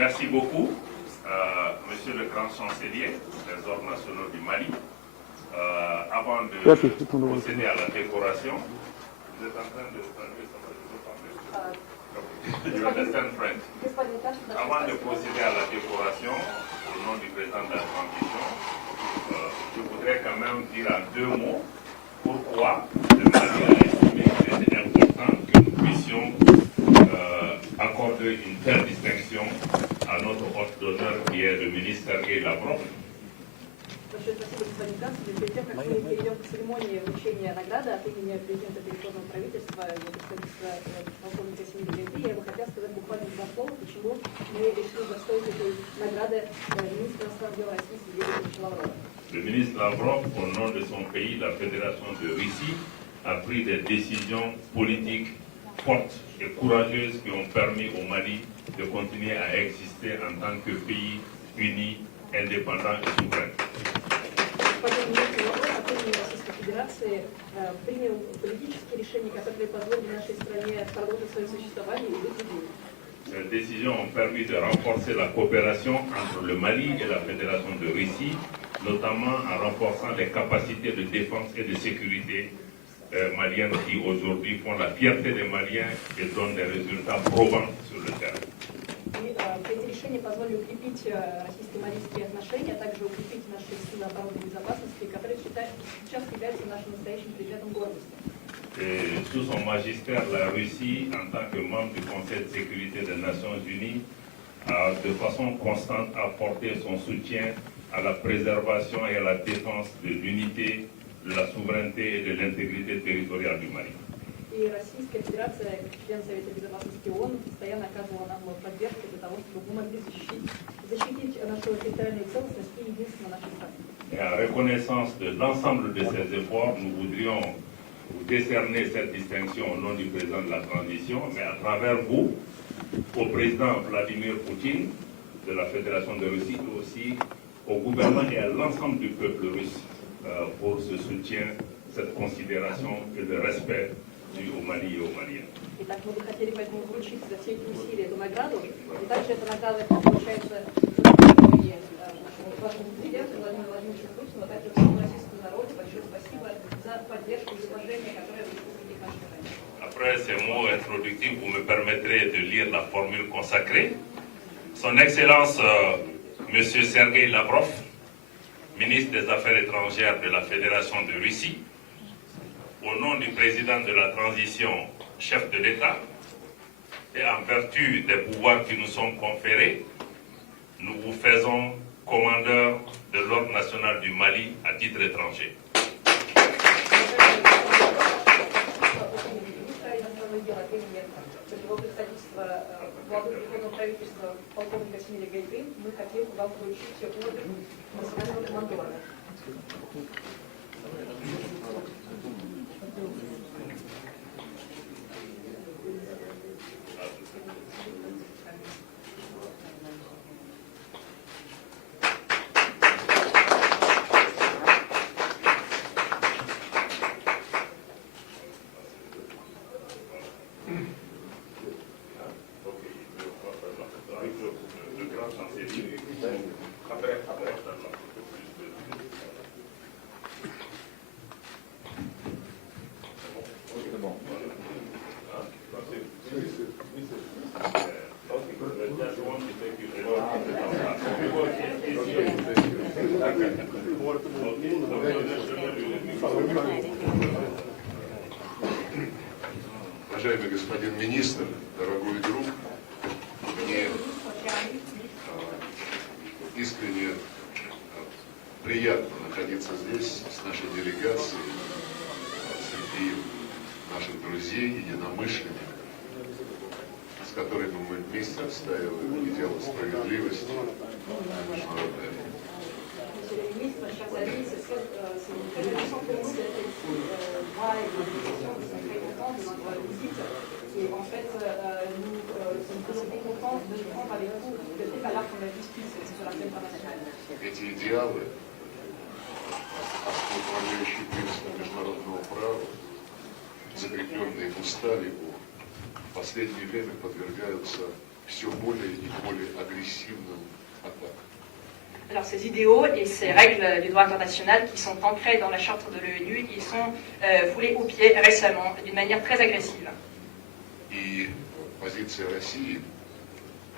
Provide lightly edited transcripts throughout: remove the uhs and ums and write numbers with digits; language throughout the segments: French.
Merci beaucoup, Monsieur le Grand Chancelier des Ordres nationaux du Mali. Avant de procéder à la décoration, vous êtes en train de parler, You understand French? Avant de procéder à la décoration, au nom du président de la transition, je voudrais quand même dire en 2 mots pourquoi le Mali a estimé qu'il était important que nous puissions accorder une telle distinction à notre hôte d'honneur qui est le ministre Sergei Lavrov. Большое спасибо, господин канцлер. Перед тем, как мы перейдем к церемонии вручения награды от имени президента переходного правительства и представительства полковника Семиля Гайды, я бы хотела сказать буквально 2 слова, почему мы решили удостоить этой награды министра иностранных дел России Сергея Викторовича Лаврова. Le ministre Lavrov, au nom de son pays, la Fédération de Russie, a pris des décisions politiques fortes et courageuses qui ont permis au Mali de continuer à exister en tant que pays uni, indépendant et souverain. Господин министр Лавров от имени Российской Федерации принял политические решения, которые позволили нашей стране продолжить свое существование и быть единой. Ces décisions ont permis de renforcer la coopération entre le Mali et la Fédération de Russie, notamment en renforçant les capacités de défense et de sécurité maliennes qui aujourd'hui font la fierté des Maliens et donnent des résultats probants sur le terrain. И эти решения позволили укрепить российско-малийские отношения, а также укрепить наши силы обороны и безопасности, которые сейчас являются нашим настоящим предметом гордости. Et sous son magistère, la Russie, en tant que membre du Conseil de sécurité des Nations Unies, a de façon constante apporté son soutien à la préservation et à la défense de l'unité, de la souveraineté et de l'intégrité territoriale du Mali. И Российская Федерация, как член Совета Безопасности ООН, постоянно оказывала нам поддержку для того, чтобы мы могли защитить нашу территориальную целостность и единство нашей страны. Et en reconnaissance de l'ensemble de ces efforts, nous voudrions vous décerner cette distinction au nom du président de la transition, mais à travers vous, au président Vladimir Poutine de la Fédération de Russie, mais aussi au gouvernement et à l'ensemble du peuple russe pour ce soutien, cette considération et le respect dû au Mali et aux Maliens. Итак, мы бы хотели поэтому вручить за все эти усилия эту награду. И также эта награда получается вашему президенту Владимиру Владимировичу Путину, а также всему российскому народу. Большое спасибо за поддержку и уважение, которое вы испытываете к нашей стране. Après ces mots introductifs, vous me permettrez de lire la formule consacrée. Son Excellence, Monsieur Sergei Lavrov, ministre des Affaires étrangères de la Fédération de Russie, au nom du président de la transition, chef de l'État, et en vertu des pouvoirs qui nous sont conférés, nous vous faisons commandeur de l'Ordre national du Mali à titre étranger. Главы Верховного правительства полковника Семиля Гайды, мы хотим вам вручить орден национального командора. Уважаемый господин министр, дорогой друг, мне искренне приятно находиться здесь с нашей делегацией, среди наших друзей, единомышленников, с которыми мы вместе отстаиваем идеал справедливости на международной арене. Et en fait, nous sommes très contents de prendre avec vous le débat là pour la justice sur la scène internationale. Эти идеалы, основополагающие принципы международного права, закрепленные в уставе ООН, в последнее время подвергаются все более и более агрессивным атакам. Alors ces idéaux et ces règles du droit international qui sont ancrées dans la charte de l'ONU, ils sont foulés aux pieds récemment d'une manière très agressive. И позиция России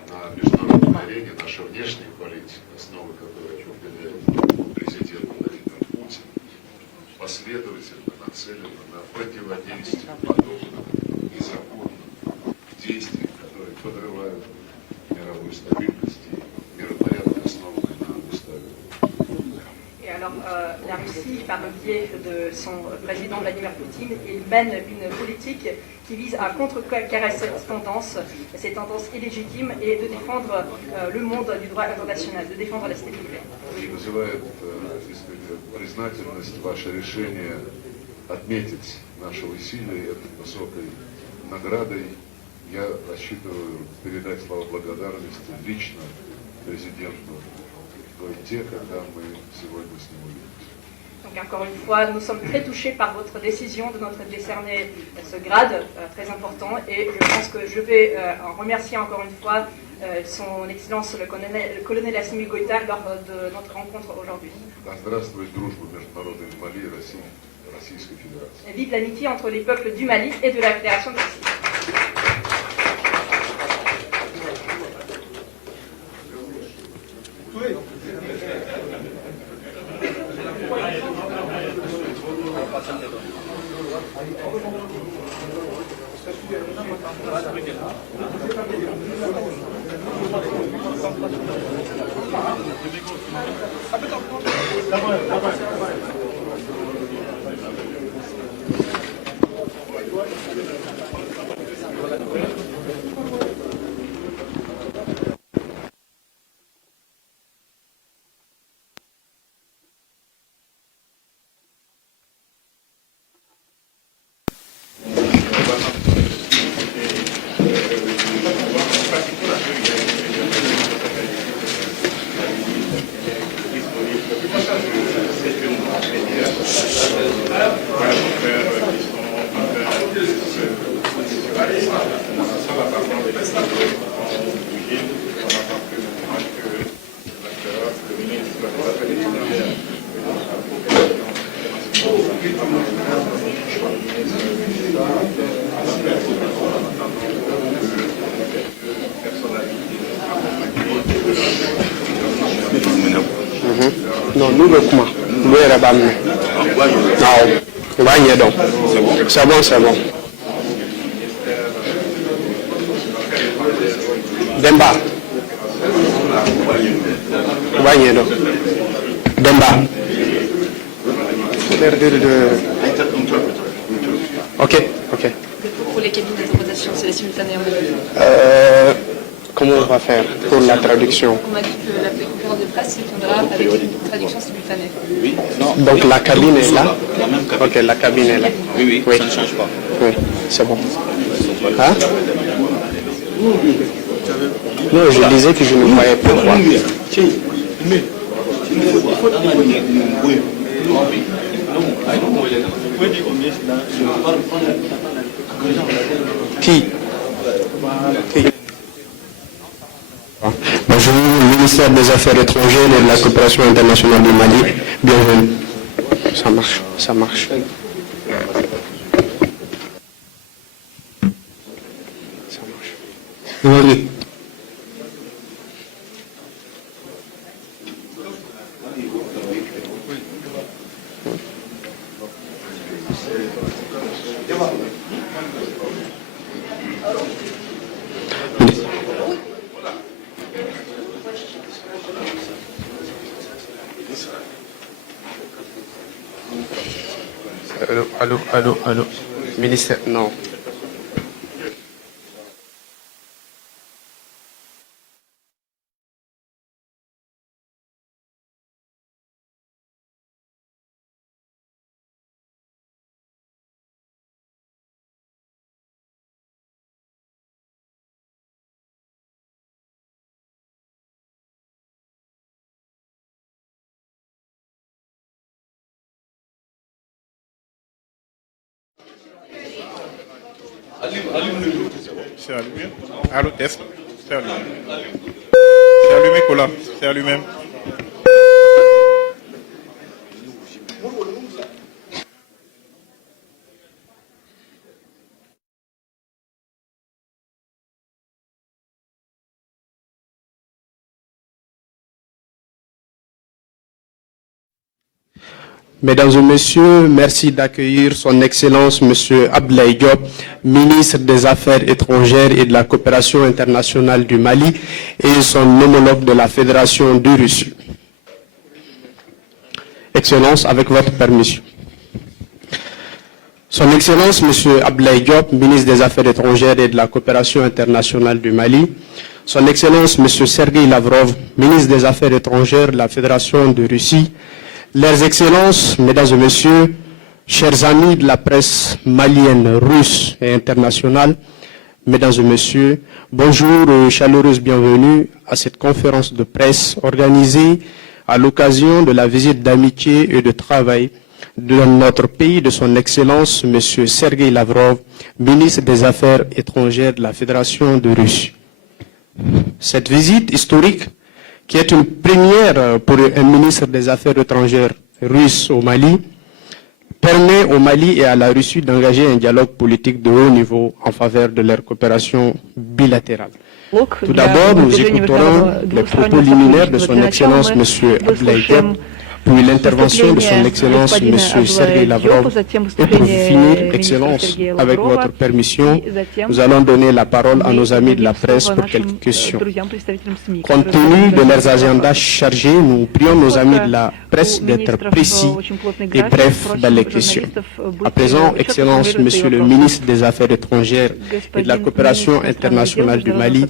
на международной арене, наша внешняя политика, основы которой определяет президент Владимир Путин, последовательно нацелена на противодействие подобным незаконным действиям, которые подрывают мировую стабильность и миропорядок, основанный на уставе. Et alors, la Russie, par le biais de son président Vladimir Poutine, il mène une politique qui vise à contrecarrer cette tendance illégitime et de défendre le monde du droit international, de défendre la stabilité. И вызывает признательность ваше решение отметить наши усилия этой высокой наградой. Я рассчитываю perедать слова благодарности лично президенту Гойте, когда мы сегодня с ним увидимся. Donc encore une fois, nous sommes très touchés par votre décision de notre décerner ce grade très important et je pense que je vais en remercier encore une fois son Excellence le colonel Assimi Goïta lors de notre rencontre aujourd'hui. Да здравствует дружба между народами Мали и Российской Федерации. Vive l'amitié entre les peuples du Mali et de la Fédération de Russie. Non, nous le comment? Nous le rabat. Non, on va y donc. C'est bon, c'est bon. Demba. On va y donc. Demba. Ok, ok. Pour les cabines d'interprétation, c'est les simultanés. Comment on va faire pour la traduction? On m'a dit que la conférence de presse se tiendra avec une traduction simultanée. Oui, non. Donc la cabine est là? La même cabine. Ok, la cabine est là. Oui, Oui. ça ne change pas. Oui, c'est bon. Hein? Non, je disais que je ne voyais pas quoi. Qui? Bonjour, ministère des Affaires étrangères et de la coopération internationale du Mali. Bienvenue. Ça marche, ça marche. Ça marche. Oui. Allô. Ministère, non. C'est allumé. Allô, test. C'est allumé. C'est allumé, Cola. C'est allumé. Mesdames et Messieurs, merci d'accueillir son Excellence M. Abdoulaye Diop, ministre des Affaires étrangères et de la coopération internationale du Mali et son homologue de la Fédération de Russie. Excellence, avec votre permission. Son Excellence M. Abdoulaye Diop, ministre des Affaires étrangères et de la coopération internationale du Mali, Son Excellence M. Sergueï Lavrov, ministre des Affaires étrangères de la Fédération de Russie, Leurs Excellences, Mesdames et Messieurs, chers amis de la presse malienne, russe et internationale, Mesdames et Messieurs, bonjour et chaleureuse bienvenue à cette conférence de presse organisée à l'occasion de la visite d'amitié et de travail de notre pays de Son Excellence M. Sergueï Lavrov, ministre des Affaires étrangères de la Fédération de Russie. Cette visite historique, qui est une première pour un ministre des Affaires étrangères russe au Mali, permet au Mali et à la Russie d'engager un dialogue politique de haut niveau en faveur de leur coopération bilatérale. Tout d'abord, nous écouterons les propos liminaires de Son Excellence M. Abdoulaye Diop, puis l'intervention de Son Excellence M. Sergueï Lavrov. Et pour finir, Excellence, avec votre permission, nous allons donner la parole à nos amis de la presse pour quelques questions. Compte tenu de leurs agendas chargés, nous prions nos amis de la presse d'être précis et brefs dans les questions. À présent, Excellence, Monsieur le ministre des Affaires étrangères et de la coopération internationale du Mali,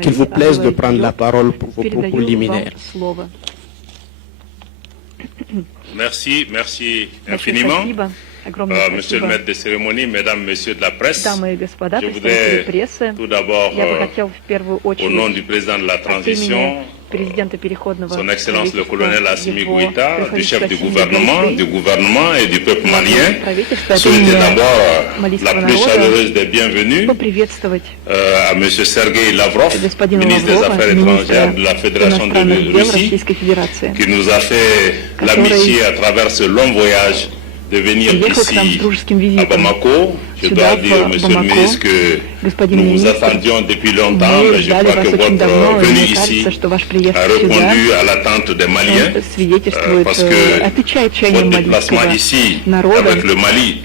qu'il vous plaise de prendre la parole pour vos propos liminaires. Merci infiniment. Monsieur le maître de cérémonie, mesdames, messieurs de la presse, je voudrais tout d'abord, au nom du président de la transition, Son Excellence le colonel Assimi Goïta, du chef du gouvernement et du peuple malien, souhaiter d'abord la plus chaleureuse des bienvenues à M. Sergueï Lavrov, ministre des Affaires étrangères de la Fédération de Russie, qui nous a fait l'amitié à travers ce long voyage de venir ici à Bamako. Je dois dire, Monsieur le ministre, que nous vous attendions depuis longtemps, mais je crois que votre venue ici a répondu à l'attente des Maliens, parce que votre déplacement ici, avec le Mali,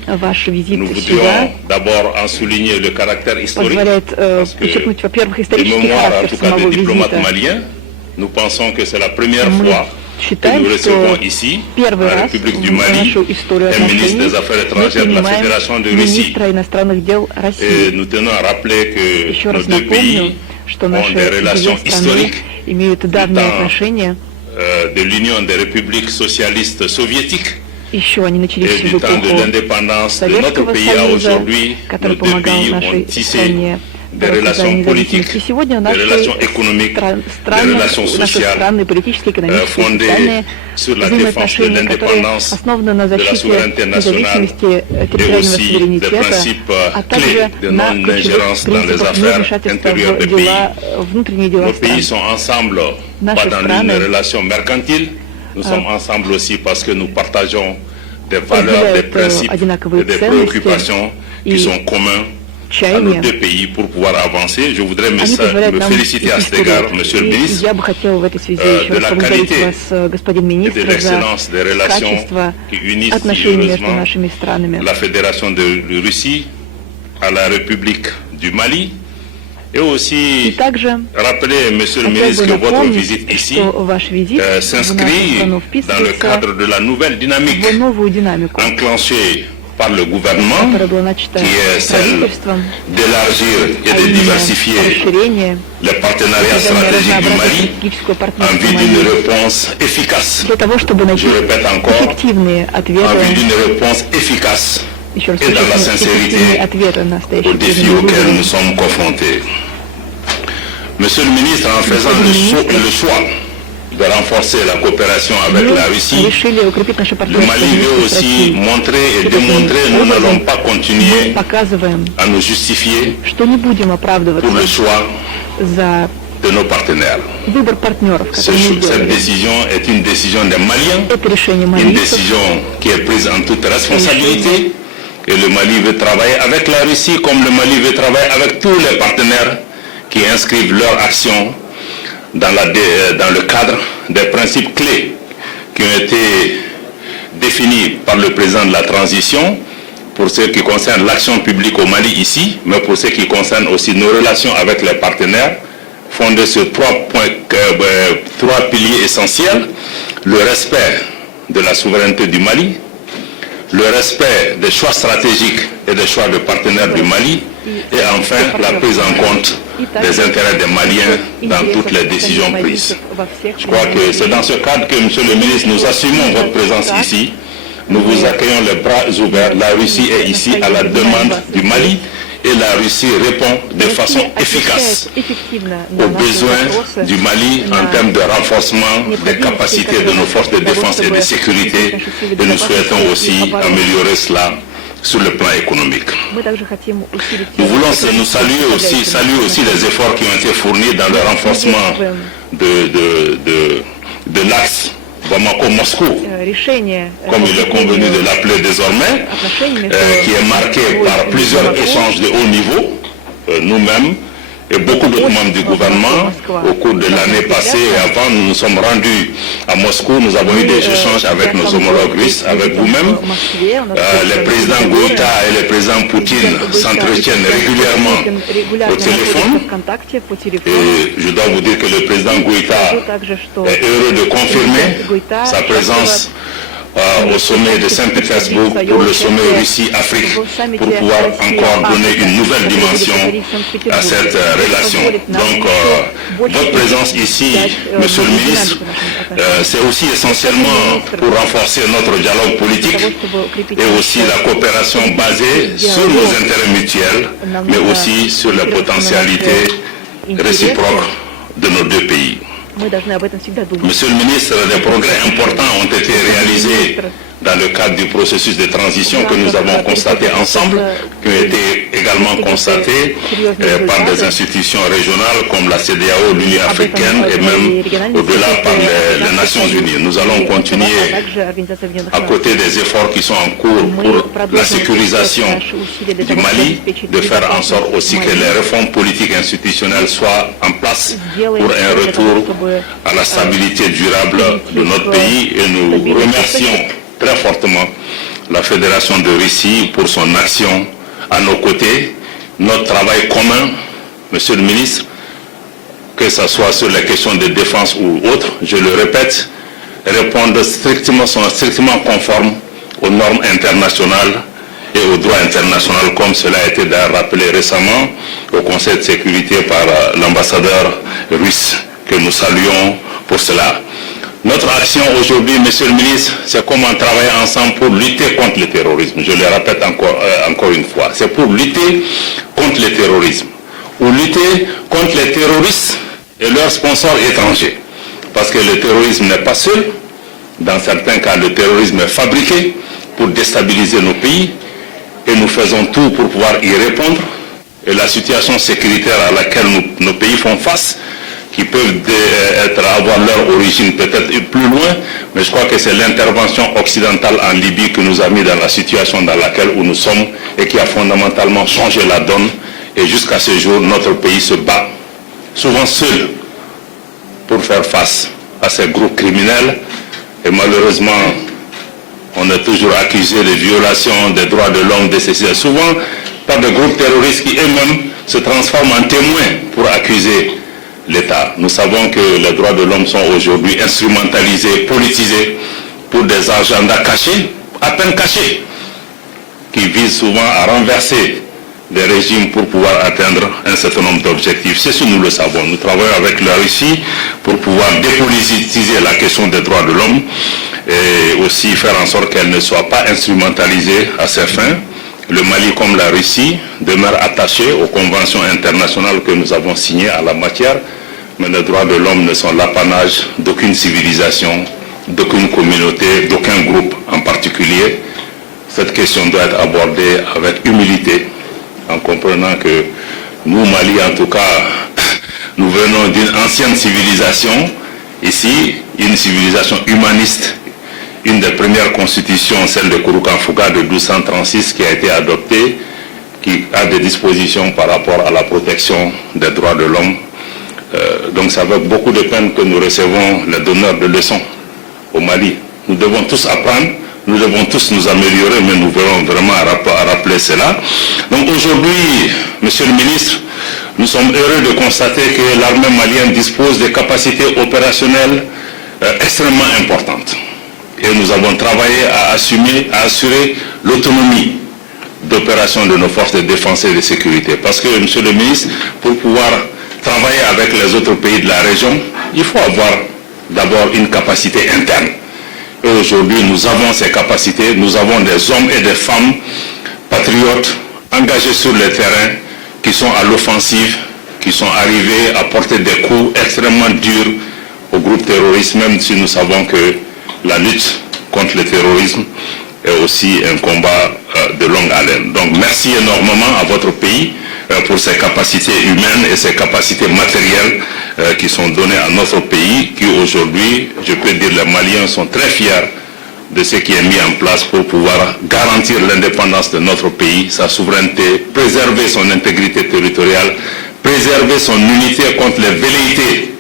nous voudrions d'abord en souligner le caractère historique, parce que de mémoire, en tout cas des diplomates maliens, nous pensons que c'est la première fois que nous recevons ici, en République du Mali, un ministre des Affaires étrangères de la Fédération de Russie. Et nous tenons à rappeler que nos deux pays ont des relations historiques du temps de l'Union des républiques socialistes soviétiques et du temps de l'indépendance de notre pays à aujourd'hui. Nos deux pays ont tissé des relations politiques, des relations économiques, des relations sociales fondées sur la défense de l'indépendance, de la souveraineté nationale et aussi des principes clés de non-ingérence dans les affaires intérieures des pays. Nos pays sont ensemble, pas dans une relation mercantile, nous sommes ensemble aussi parce que nous partageons des valeurs, des principes et des préoccupations qui sont communs à nos deux pays pour pouvoir avancer. Je voudrais me féliciter à cet égard, Monsieur le ministre, de la qualité et de l'excellence des relations qui unissent heureusement la Fédération de Russie à la République du Mali. Et aussi rappeler, Monsieur le ministre, que votre visite ici s'inscrit dans le cadre de la nouvelle dynamique enclenchée par le gouvernement, qui est celle d'élargir et de diversifier les partenariats stratégiques du Mali en vue d'une réponse efficace. Je répète encore, en vue d'une réponse efficace et dans la sincérité aux défis auxquels nous sommes confrontés. Monsieur le ministre, en faisant le choix de renforcer la coopération avec la Russie, le Mali veut aussi montrer et démontrer que nous n'allons pas continuer à nous justifier pour le choix за de nos partenaires. выбор партнеров, которые мы Cette сделали. décision est une décision des Maliens, Это решение une малийцев. décision qui est prise en toute responsabilité. Et le Mali veut travailler avec la Russie comme le Mali veut travailler avec tous les partenaires qui inscrivent leur action dans le cadre des principes clés qui ont été définis par le président de la transition pour ce qui concerne l'action publique au Mali ici, mais pour ce qui concerne aussi nos relations avec les partenaires, fondées sur trois piliers essentiels: le respect de la souveraineté du Mali, le respect des choix stratégiques et des choix de partenaires du Mali, et enfin la prise en compte des intérêts des Maliens dans toutes les décisions prises. Je crois que c'est dans ce cadre que, Monsieur le ministre, nous assumons votre présence ici. Nous vous accueillons les bras ouverts. La Russie est ici à la demande du Mali et la Russie répond de façon efficace aux besoins du Mali en termes de renforcement des capacités de nos forces de défense et de sécurité. Et nous souhaitons aussi améliorer cela sur le plan économique. Nous voulons nous saluer aussi les efforts qui ont été fournis dans le renforcement de l'axe Bamako-Moscou, comme il est convenu de l'appeler désormais, qui est marqué par plusieurs échanges de haut niveau, nous-mêmes et beaucoup d'autres membres du gouvernement. Au cours de l'année passée et avant, nous nous sommes rendus à Moscou, nous avons eu des échanges avec nos homologues russes, avec vous-même. Les présidents Goïta et le président Poutine s'entretiennent régulièrement au téléphone. Et je dois vous dire que le président Goïta est heureux de confirmer sa présence au sommet de Saint-Pétersbourg pour le sommet Russie-Afrique pour pouvoir encore donner une nouvelle dimension à cette relation. Donc, votre présence ici, Monsieur le ministre, c'est aussi essentiellement pour renforcer notre dialogue politique et aussi la coopération basée sur nos intérêts mutuels, mais aussi sur les potentialités réciproques de nos deux pays. Monsieur le ministre, des progrès importants ont été réalisés dans le cadre du processus de transition que nous avons constaté ensemble, qui ont été également constatés par des institutions régionales comme la CEDEAO, l'Union africaine et même au-delà par les Nations unies. Nous allons continuer, à côté des efforts qui sont en cours pour la sécurisation du Mali, de faire en sorte aussi que les réformes politiques et institutionnelles soient en place pour un retour à la stabilité durable de notre pays, et nous remercions très fortement la Fédération de Russie pour son action à nos côtés. Notre travail commun, Monsieur le ministre, que ce soit sur les questions de défense ou autres, je le répète, sont strictement conformes aux normes internationales et au droit international, comme cela a été rappelé récemment au Conseil de sécurité par l'ambassadeur russe, que nous saluons pour cela. Notre action aujourd'hui, Monsieur le ministre, c'est comment travailler ensemble pour lutter contre le terrorisme. Je le répète encore une fois. C'est pour lutter contre le terrorisme. Ou lutter contre les terroristes et leurs sponsors étrangers. Parce que le terrorisme n'est pas seul. Dans certains cas, le terrorisme est fabriqué pour déstabiliser nos pays. Et nous faisons tout pour pouvoir y répondre. Et la situation sécuritaire à laquelle nos pays font face, qui peuvent avoir leur origine peut-être plus loin, mais je crois que c'est l'intervention occidentale en Libye qui nous a mis dans la situation dans laquelle nous sommes et qui a fondamentalement changé la donne. Et jusqu'à ce jour, notre pays se bat, souvent seul, pour faire face à ces groupes criminels. Et malheureusement, on est toujours accusé de violations des droits de l'homme, de ceci, souvent par des groupes terroristes qui eux-mêmes se transforment en témoins pour accuser l'État. Nous savons que les droits de l'homme sont aujourd'hui instrumentalisés, politisés pour des agendas cachés, à peine cachés, qui visent souvent à renverser des régimes pour pouvoir atteindre un certain nombre d'objectifs. Ceci, nous le savons. Nous travaillons avec la Russie pour pouvoir dépolitiser la question des droits de l'homme et aussi faire en sorte qu'elle ne soit pas instrumentalisée à ses fins. Le Mali, comme la Russie, demeure attaché aux conventions internationales que nous avons signées en la matière, mais les droits de l'homme ne sont l'apanage d'aucune civilisation, d'aucune communauté, d'aucun groupe en particulier. Cette question doit être abordée avec humilité, en comprenant que nous, Mali, en tout cas, Nous venons d'une ancienne civilisation, ici, une civilisation humaniste. Une des premières constitutions, celle de Kurukan-Fuka de 1236, qui a été adoptée, qui a des dispositions par rapport à la protection des droits de l'homme. Donc c'est avec beaucoup de peine que nous recevons les donneurs de leçons au Mali. Nous devons tous apprendre, nous devons tous nous améliorer, mais nous voulons vraiment rappeler cela. Donc aujourd'hui, Monsieur le ministre, nous sommes heureux de constater que l'armée malienne dispose de capacités opérationnelles extrêmement importantes. Et nous avons travaillé à assurer l'autonomie d'opération de nos forces de défense et de sécurité. Parce que, Monsieur le ministre, pour pouvoir travailler avec les autres pays de la région, il faut avoir d'abord une capacité interne. Et aujourd'hui, nous avons ces capacités, nous avons des hommes et des femmes patriotes engagés sur le terrain qui sont à l'offensive, qui sont arrivés à porter des coups extrêmement durs au groupe terroriste, même si nous savons que la lutte contre le terrorisme est aussi un combat de longue haleine. Donc merci énormément à votre pays pour ses capacités humaines et ses capacités matérielles qui sont données à notre pays, qui aujourd'hui, je peux dire, les Maliens sont très fiers de ce qui est mis en place pour pouvoir garantir l'indépendance de notre pays, sa souveraineté, préserver son intégrité territoriale, préserver son unité contre les velléités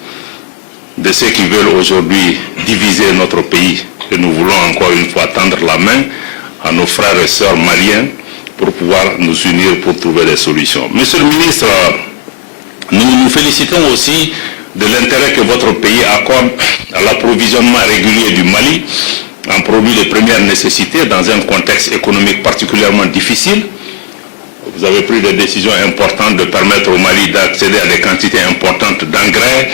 de ceux qui veulent aujourd'hui diviser notre pays. Et nous voulons encore une fois tendre la main à nos frères et sœurs maliens pour pouvoir nous unir pour trouver des solutions. Monsieur le ministre, nous nous félicitons aussi de l'intérêt que votre pays accorde à l'approvisionnement régulier du Mali en produits de première nécessité dans un contexte économique particulièrement difficile. Vous avez pris des décisions importantes de permettre au Mali d'accéder à des quantités importantes d'engrais,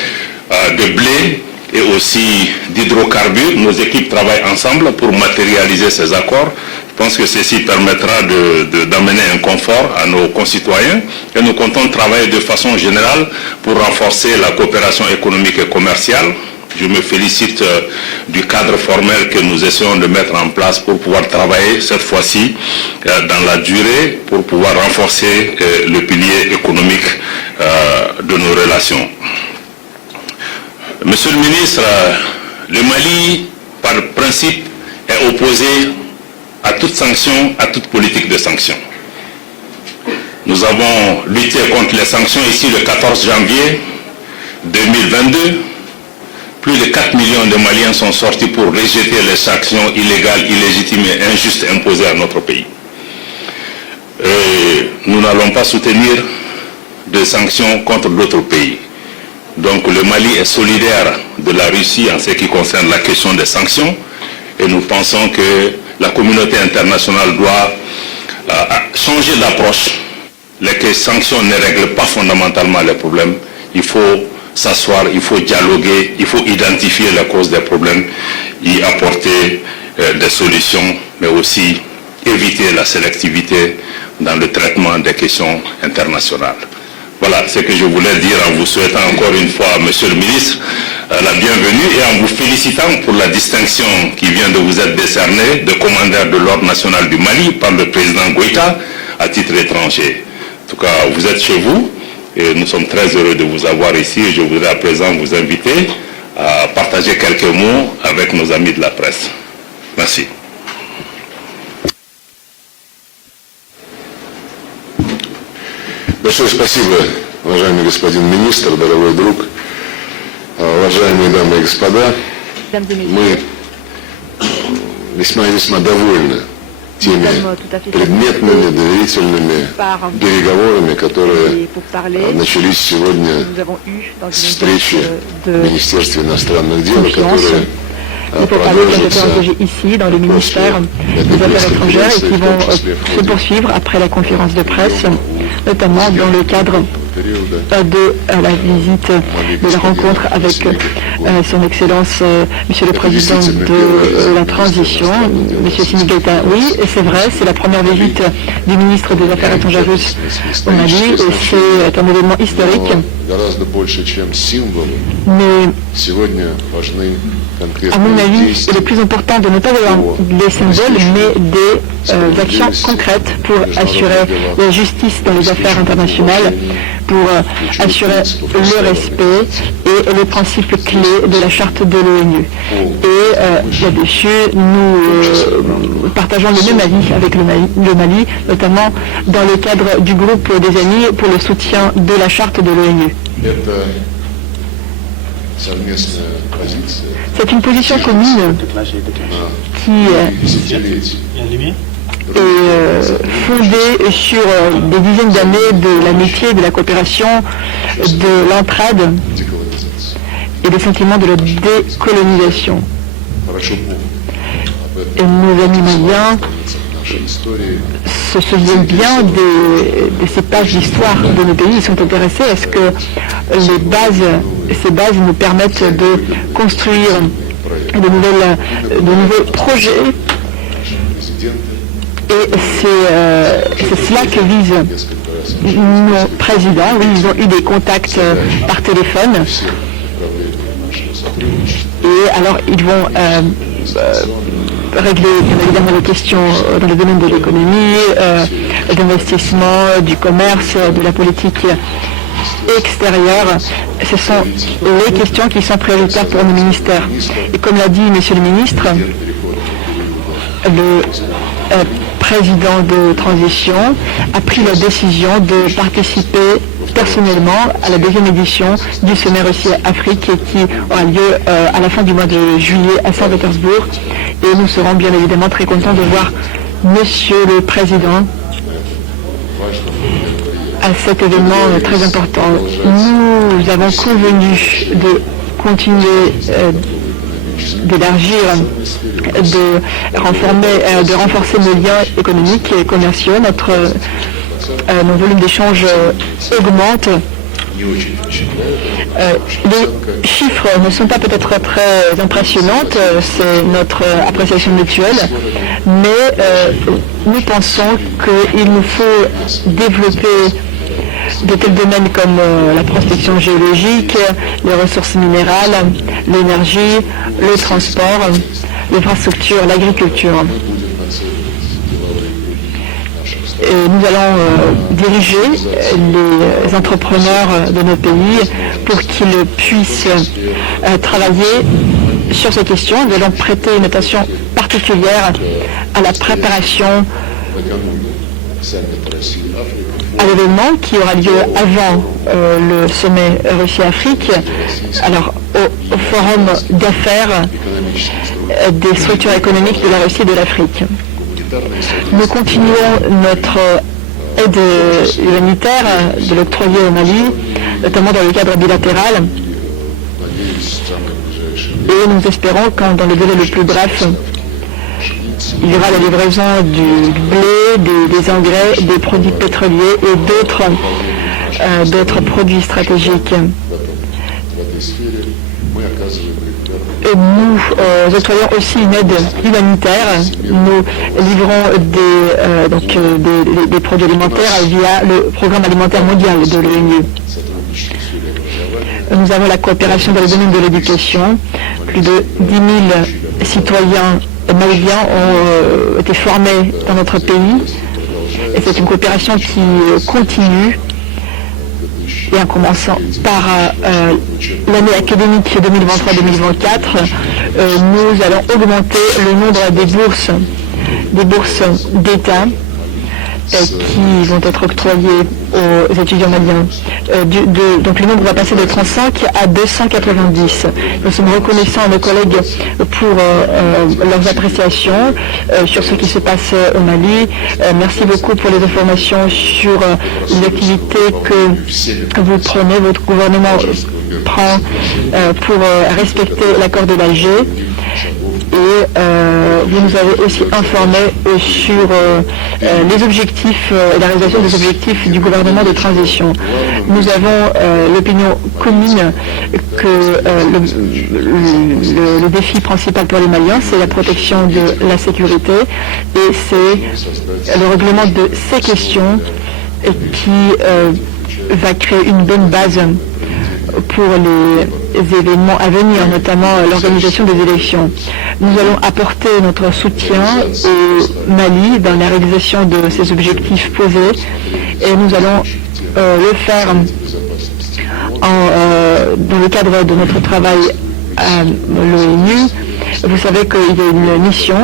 de blé et aussi d'hydrocarbures. Nos équipes travaillent ensemble pour matérialiser ces accords. Je pense que ceci permettra d'amener un confort à nos concitoyens et nous comptons travailler de façon générale pour renforcer la coopération économique et commerciale. Je me félicite du cadre formel que nous essayons de mettre en place pour pouvoir travailler cette fois-ci dans la durée pour pouvoir renforcer le pilier économique de nos relations. Monsieur le ministre, le Mali, par principe, est opposé à toute sanction, à toute politique de sanction. Nous avons lutté contre les sanctions ici le 14 janvier 2022. Plus de 4 millions de Maliens sont sortis pour rejeter les sanctions illégales, illégitimes et injustes imposées à notre pays. Et nous n'allons pas soutenir de sanctions contre d'autres pays. Donc le Mali est solidaire de la Russie en ce qui concerne la question des sanctions et nous pensons que la communauté internationale doit changer d'approche. Les sanctions ne règlent pas fondamentalement les problèmes. Il faut s'asseoir, il faut dialoguer, il faut identifier la cause des problèmes, y apporter des solutions, mais aussi éviter la sélectivité dans le traitement des questions internationales. Voilà ce que je voulais dire en vous souhaitant encore une fois, Monsieur le ministre, la bienvenue et en vous félicitant pour la distinction qui vient de vous être décernée de commandeur de l'Ordre national du Mali par le président Goïta à titre étranger. En tout cas, vous êtes chez vous et nous sommes très heureux de vous avoir ici et je voudrais à présent vous inviter à partager quelques mots avec nos amis de la presse. Merci. Большое спасибо, уважаемый господин министр, дорогой друг, уважаемые дамы и господа. Мы весьма и весьма довольны теми предметными, доверительными переговорами, которые начались сегодня с встречи в Министерстве иностранных дел, которые les pourparlers qui ont été engagés ici, dans le ministère des Affaires étrangères et qui vont se poursuivre après la conférence de presse, notamment dans le cadre de la visite, de la rencontre avec son Excellence, Monsieur le Président de la Transition, Monsieur Assimi Goïta. Oui, et c'est vrai, c'est la première visite du ministre des Affaires étrangères russe au Mali et c'est un événement historique. Mais à mon avis, il est plus important de ne pas avoir des symboles, mais des actions concrètes pour assurer la justice dans les affaires internationales, pour assurer le respect et les principes clés de la charte de l'ONU. Et là-dessus, nous partageons le même avis avec le Mali, notamment dans le cadre du groupe des amis pour le soutien de la charte de l'ONU. C'est une position commune qui est fondée sur des dizaines d'années de l'amitié, de la coopération, de l'entraide et des sentiments de la décolonisation. Et nos amis maliens se souviennent bien de ces pages d'histoire de nos pays. Ils sont intéressés à ce que ces bases nous permettent de construire de nouveaux projets. Et c'est cela que visent nos présidents. Oui, ils ont eu des contacts par téléphone. Et alors, ils vont régler bien évidemment les questions dans le domaine de l'économie, d'investissement, du commerce, de la politique extérieure. Ce sont les questions qui sont prioritaires pour nos ministères. Et comme l'a dit Monsieur le ministre, le président de transition a pris la décision de participer personnellement à la deuxième édition du sommet Russie-Afrique qui aura lieu à la fin du mois de juillet à Saint-Pétersbourg. Et nous serons bien évidemment très contents de voir Monsieur le Président à cet événement très important. Nous avons convenu de continuer d'élargir, de renforcer nos liens économiques et commerciaux. Nos volumes d'échange augmentent. Les chiffres ne sont pas peut-être très impressionnantes, c'est notre appréciation mutuelle, mais nous pensons qu'il nous faut développer de tels domaines comme la prospection géologique, les ressources minérales, l'énergie, le transport, l'infrastructure, l'agriculture. Et nous allons diriger les entrepreneurs de nos pays pour qu'ils puissent travailler sur ces questions. Nous allons prêter une attention particulière à la préparation à l'événement qui aura lieu avant le sommet Russie-Afrique, alors au forum d'affaires des structures économiques de la Russie et de l'Afrique. Nous continuons notre aide humanitaire de l'octroyer au Mali, notamment dans le cadre bilatéral. Et nous espérons que dans le délai le plus bref, il y aura la livraison du blé, des engrais, des produits pétroliers et d'autres produits stratégiques. Et nous octroyons aussi une aide humanitaire. Nous livrons des produits alimentaires via le programme alimentaire mondial de l'ONU. Nous avons la coopération dans le domaine de l'éducation. Plus de 10 000 citoyens maliens ont été formés dans notre pays. Et c'est une coopération qui continue. Et en commençant par l'année académique 2023-2024, nous allons augmenter le nombre des bourses d'État qui vont être octroyées aux étudiants maliens. Donc le nombre va passer de 35 à 290. Nous sommes reconnaissants à nos collègues pour leurs appréciations sur ce qui se passe au Mali. Merci beaucoup pour les informations sur les activités que vous prenez, votre gouvernement prend pour respecter l'accord de l'Alger. Et vous nous avez aussi informé sur les objectifs, la réalisation des objectifs du gouvernement de transition. Nous avons l'opinion commune que le défi principal pour les Maliens, c'est la protection de la sécurité et c'est le règlement de ces questions qui va créer une bonne base pour les événements à venir, notamment l'organisation des élections. Nous allons apporter notre soutien au Mali dans la réalisation de ces objectifs posés Et nous allons le faire dans le cadre de notre travail à l'ONU. Vous savez qu'il y a une mission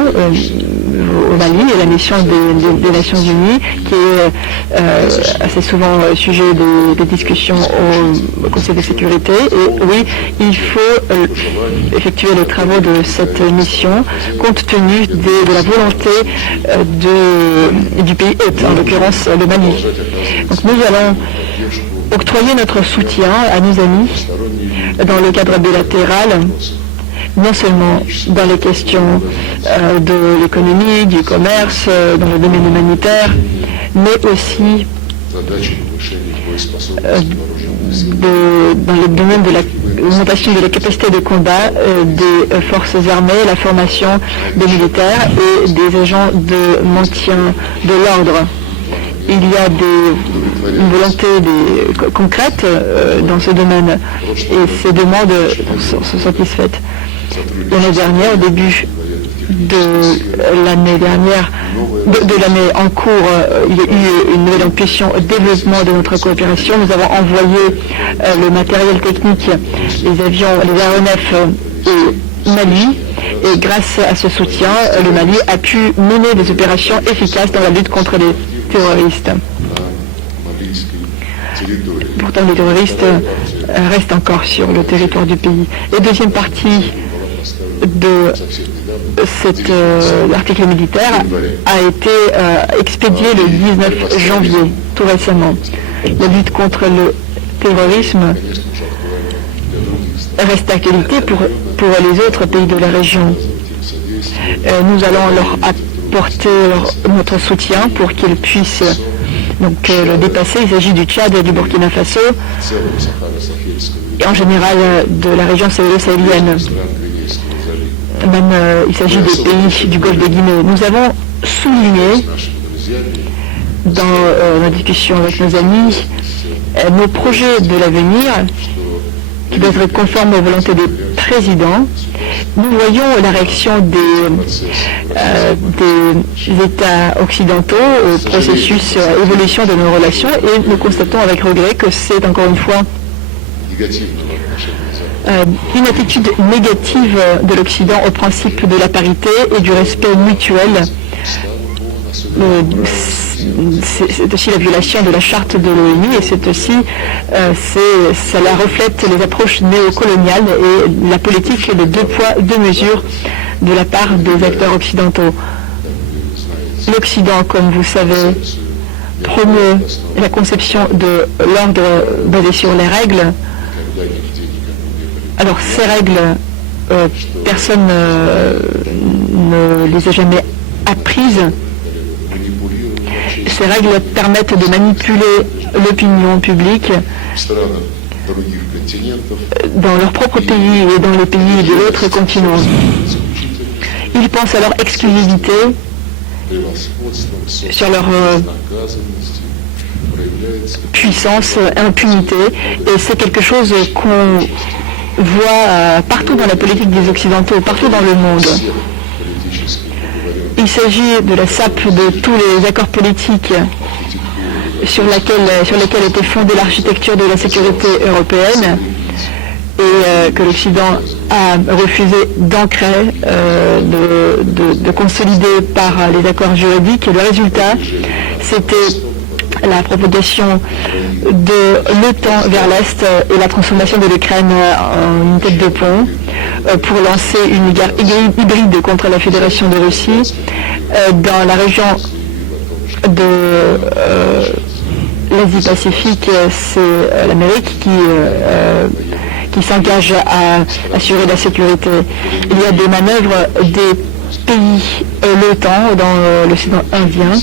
au Mali, et la mission des Nations Unies, qui est assez souvent sujet des discussions au Conseil de sécurité. Et oui, il faut effectuer les travaux de cette mission compte tenu de la volonté du pays hôte, en l'occurrence le Mali. Donc nous allons octroyer notre soutien à nos amis dans le cadre bilatéral, non seulement dans les questions de l'économie, du commerce, dans le domaine humanitaire, mais aussi dans le domaine de l'augmentation de la capacité de combat des forces armées, la formation des militaires et des agents de maintien de l'ordre. Il y a une volonté concrète dans ce domaine, et ces demandes sont satisfaites. L'année dernière, au début de l'année dernière, de l'année en cours, il y a eu une nouvelle impulsion au développement de notre coopération. Nous avons envoyé le matériel technique, les avions, les aéronefs au Mali, et grâce à ce soutien, le Mali a pu mener des opérations efficaces dans la lutte contre les terroristes. Pourtant, les terroristes restent encore sur le territoire du pays. La deuxième partie de cet article militaire a été expédié le 19 janvier, tout récemment. La lutte contre le terrorisme reste d'actualité pour les autres pays de la région. Nous allons leur apporter notre soutien pour qu'ils puissent le dépasser. Il s'agit du Tchad et du Burkina Faso, et en général de la région sahélienne. Même il s'agit des pays du Golfe de Guinée. Nous avons souligné dans nos discussions avec nos amis nos projets de l'avenir qui doivent être conformes aux volontés des présidents. Nous voyons la réaction des États occidentaux au processus évolution de nos relations, et nous constatons avec regret que c'est encore une fois une attitude négative de l'Occident au principe de la parité et du respect mutuel. C'est aussi la violation de la charte de l'ONU, et c'est aussi, cela reflète les approches néocoloniales et la politique de deux poids, deux mesures de la part des acteurs occidentaux. L'Occident, comme vous savez, promeut la conception de l'ordre basé sur les règles. Alors ces règles, personne ne les a jamais apprises. Ces règles permettent de manipuler l'opinion publique dans leur propre pays et dans les pays de l'autre continent. Ils pensent à leur exclusivité, sur leur puissance, impunité, et c'est quelque chose qu'on voit partout dans la politique des Occidentaux, partout dans le monde. Il s'agit de la sape de tous les accords politiques sur lesquels était fondée l'architecture de la sécurité européenne, et que l'Occident a refusé d'ancrer, de consolider par les accords juridiques. Et le résultat, c'était la propagation de l'OTAN vers l'Est et la transformation de l'Ukraine en une tête de pont pour lancer une guerre hybride contre la Fédération de Russie dans la région de l'Asie-Pacifique. C'est l'Amérique qui s'engage à assurer la sécurité. Il y a des manœuvres des pays l'OTAN dans l'océan Indien,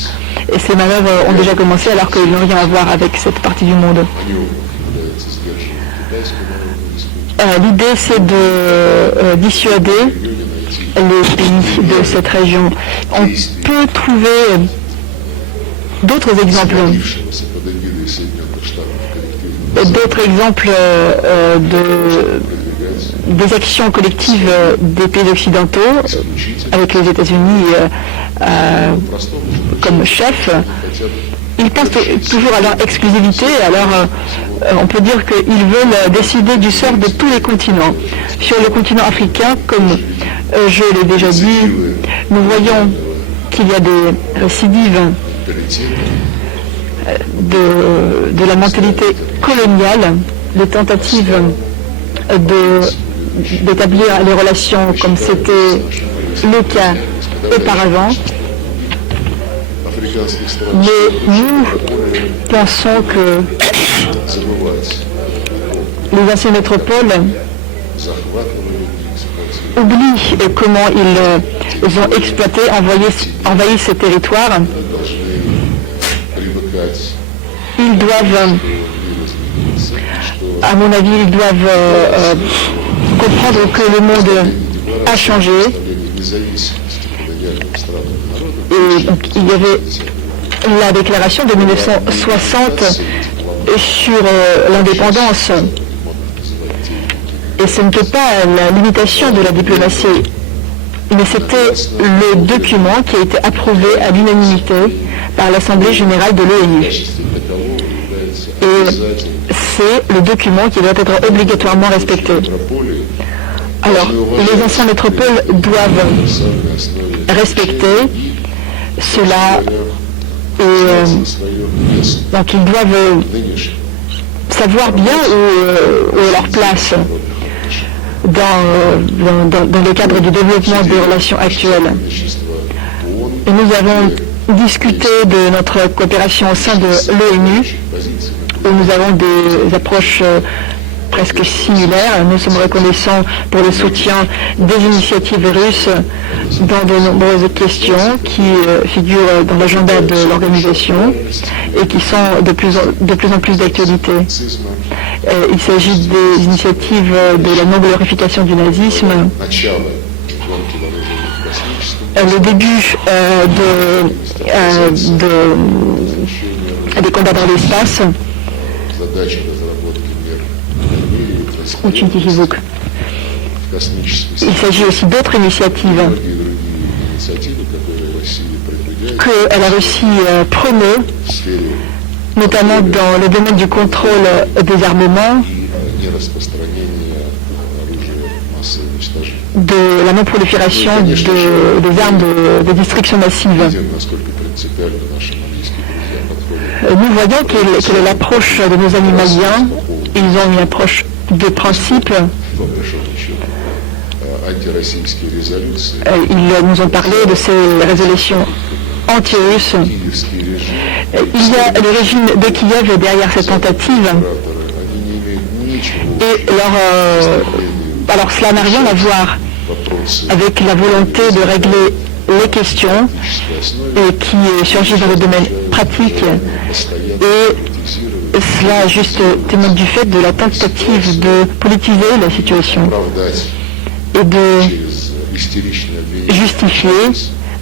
et ces manœuvres ont déjà commencé alors qu'ils n'ont rien à voir avec cette partie du monde. L'idée, c'est de dissuader les pays de cette région. On peut trouver d'autres exemples des actions collectives des pays occidentaux, avec les États-Unis comme chef. ils pensent toujours à leur exclusivité, alors on peut dire qu'ils veulent décider du sort de tous les continents. Sur le continent africain, comme je l'ai déjà dit, nous voyons qu'il y a des récidives de la mentalité coloniale, des tentatives d'établir les relations comme c'était le cas auparavant. Mais nous pensons que les anciennes métropoles oublient comment ils ont exploité, envahi ces territoires. Ils doivent, à mon avis, ils doivent comprendre que le monde a changé. Et donc, il y avait la déclaration de 1960 sur l'indépendance. Et ce n'était pas la limitation de la diplomatie, mais c'était le document qui a été approuvé à l'unanimité par l'Assemblée générale de l'ONU. Et c'est le document qui doit être obligatoirement respecté. Alors, les anciennes métropoles doivent respecter cela et donc ils doivent savoir bien où est leur place dans le cadre du développement des relations actuelles. Et nous avons discuté de notre coopération au sein de l'ONU, où nous avons des approches presque similaires. Nous sommes reconnaissants pour le soutien des initiatives russes dans de nombreuses questions qui figurent dans l'agenda de l'organisation et qui sont de plus en plus d'actualité. Il s'agit des initiatives de la non-glorification du nazisme, le début des combats dans l'espace, il s'agit aussi d'autres initiatives que la Russie prenait, notamment dans le domaine du contrôle des armements, de la non-prolifération des armes de destruction massive. Nous voyons quelle est l'approche de nos amis maliens. Ils ont une approche de principe. Ils nous ont parlé de ces résolutions anti-russes. Il y a le régime de Kiev derrière cette tentative. Et alors cela n'a rien à voir avec la volonté de régler les questions qui surgissent dans le domaine pratique. Et cela juste témoigne du fait de la tentative de politiser la situation et de justifier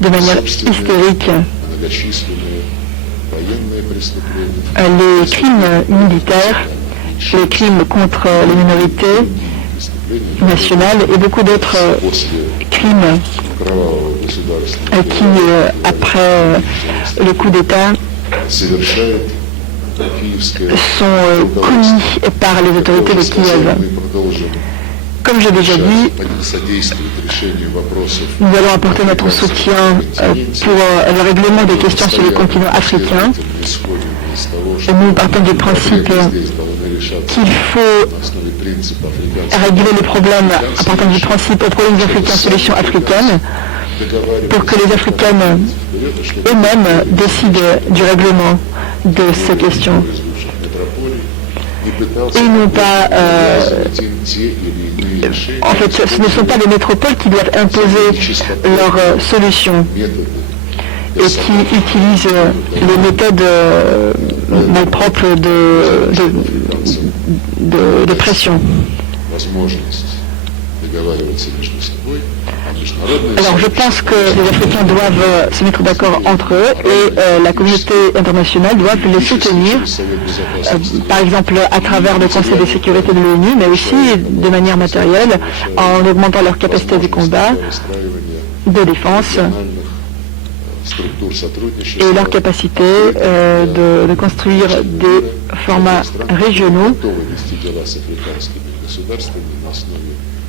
de manière hystérique les crimes militaires, les crimes contre les minorités nationales et beaucoup d'autres crimes qui, après le coup d'État, sont commis par les autorités de Kiev. Comme j'ai déjà dit, nous allons apporter notre soutien pour le règlement des questions sur le continent africain. Nous partons du principe qu'il faut régler les problèmes à partir du principe aux problèmes africains, solutions africaines, pour que les Africaines eux-mêmes décident du règlement de ces questions. Et non pas... en fait, ce ne sont pas les métropoles qui doivent imposer leurs solutions et qui utilisent les méthodes propres de pression. Alors je pense que les Africains doivent se mettre d'accord entre eux et la communauté internationale doit les soutenir, par exemple à travers le Conseil de sécurité de l'ONU, mais aussi de manière matérielle en augmentant leur capacité de combat, de défense et leur capacité de construire des formats régionaux.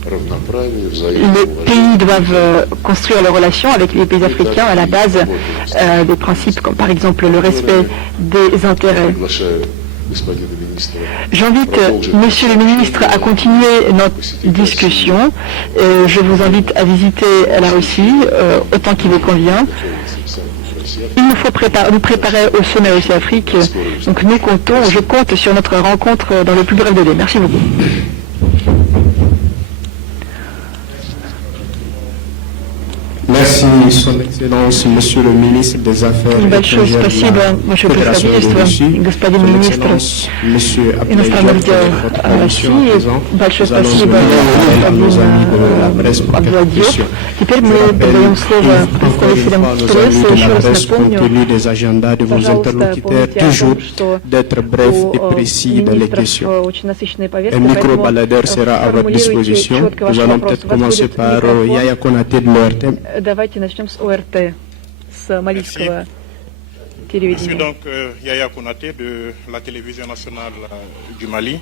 Les pays doivent construire leurs relations avec les pays africains à la base des principes comme par exemple le respect des intérêts. J'invite Monsieur le ministre à continuer notre discussion. Je vous invite à visiter la Russie autant qu'il vous convient. Il nous faut nous préparer au sommet Russie-Afrique. Donc je compte sur notre rencontre dans le plus bref délai. Merci beaucoup. Merci, Son Excellence, Monsieur le ministre des Affaires étrangères de la Fédération de Russie. Son Excellence, Monsieur иностранных дел России. Большое спасибо la presse pour quelques questions. Теперь мы передаем слово представителям прессы. Еще раз напомню, compte tenu des agendas de vos interlocuteurs, toujours d'être bref et précis dans les questions. Un micro-baladeur sera à votre disposition. Nous allons peut-être commencer par Yaya Konaté de l'ORT. Давайте начнем с ОРТ, с малийского Je suis телевидения. donc Yaya Konaté de la télévision nationale du Mali.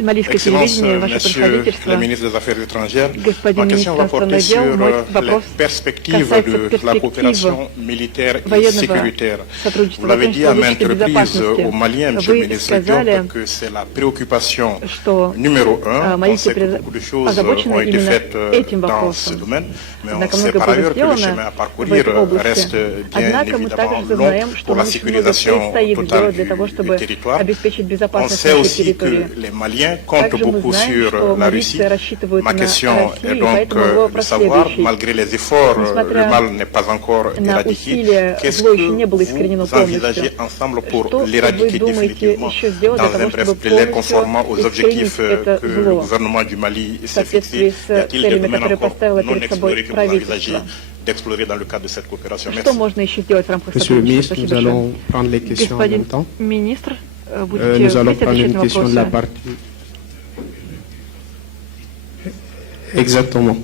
Малийское Excellence, телевидение, ваше Monsieur превосходительство. le ministre des Affaires étrangères, Господин ma question министр va porter иностранных sur дел, мой les вопрос perspectives касается de la перспектив coopération militaire et военного sécuritaire. сотрудничества Vous в l'avez dit à maintes отношении reprises безопасности. aux Maliens, Monsieur le Вы ministre сказали, Diop, que c'est la préoccupation что numéro un. On sait que малийцы beaucoup de choses озабочены ont été именно faites этим dans ce вопросом. domaine, mais on Однако sait много par было ailleurs que le chemin сделано à в parcourir этой области. reste bien Однако мы évidemment также long знаем, что pour la нам еще много sécurisation предстоит totale сделать для того, du чтобы territoire. обеспечить On безопасность sait нашей aussi территории. que les Maliens comptent Также мы beaucoup знаем, sur что la Russie. малийцы рассчитывают Ma на question est Россию, и donc поэтому вопрос de savoir, следующий. malgré les efforts, Несмотря le mal n'est pas encore на éradiqué. усилия, Qu'est-ce зло еще не que было искоренено vous полностью. envisagez ensemble pour Что вы l'éradiquer думаете définitivement еще сделать dans для того, un bref чтобы délai полностью conformément aux objectifs искоренить это que le зло gouvernement du Mali в s'est соответствии fixés? Y с a-t-il des целями, domaines которые encore поставило non перед собой explorés que vous envisagez правительство? d'explorer dans le cadre de cette coopération? Что Merci. можно еще сделать в рамках Monsieur le ministre, сотрудничества? nous Спасибо большое. allons prendre les questions en même Господин temps. министр, Nous будете allons вместе prendre отвечать une на question de la вопросы? partie. Exactement.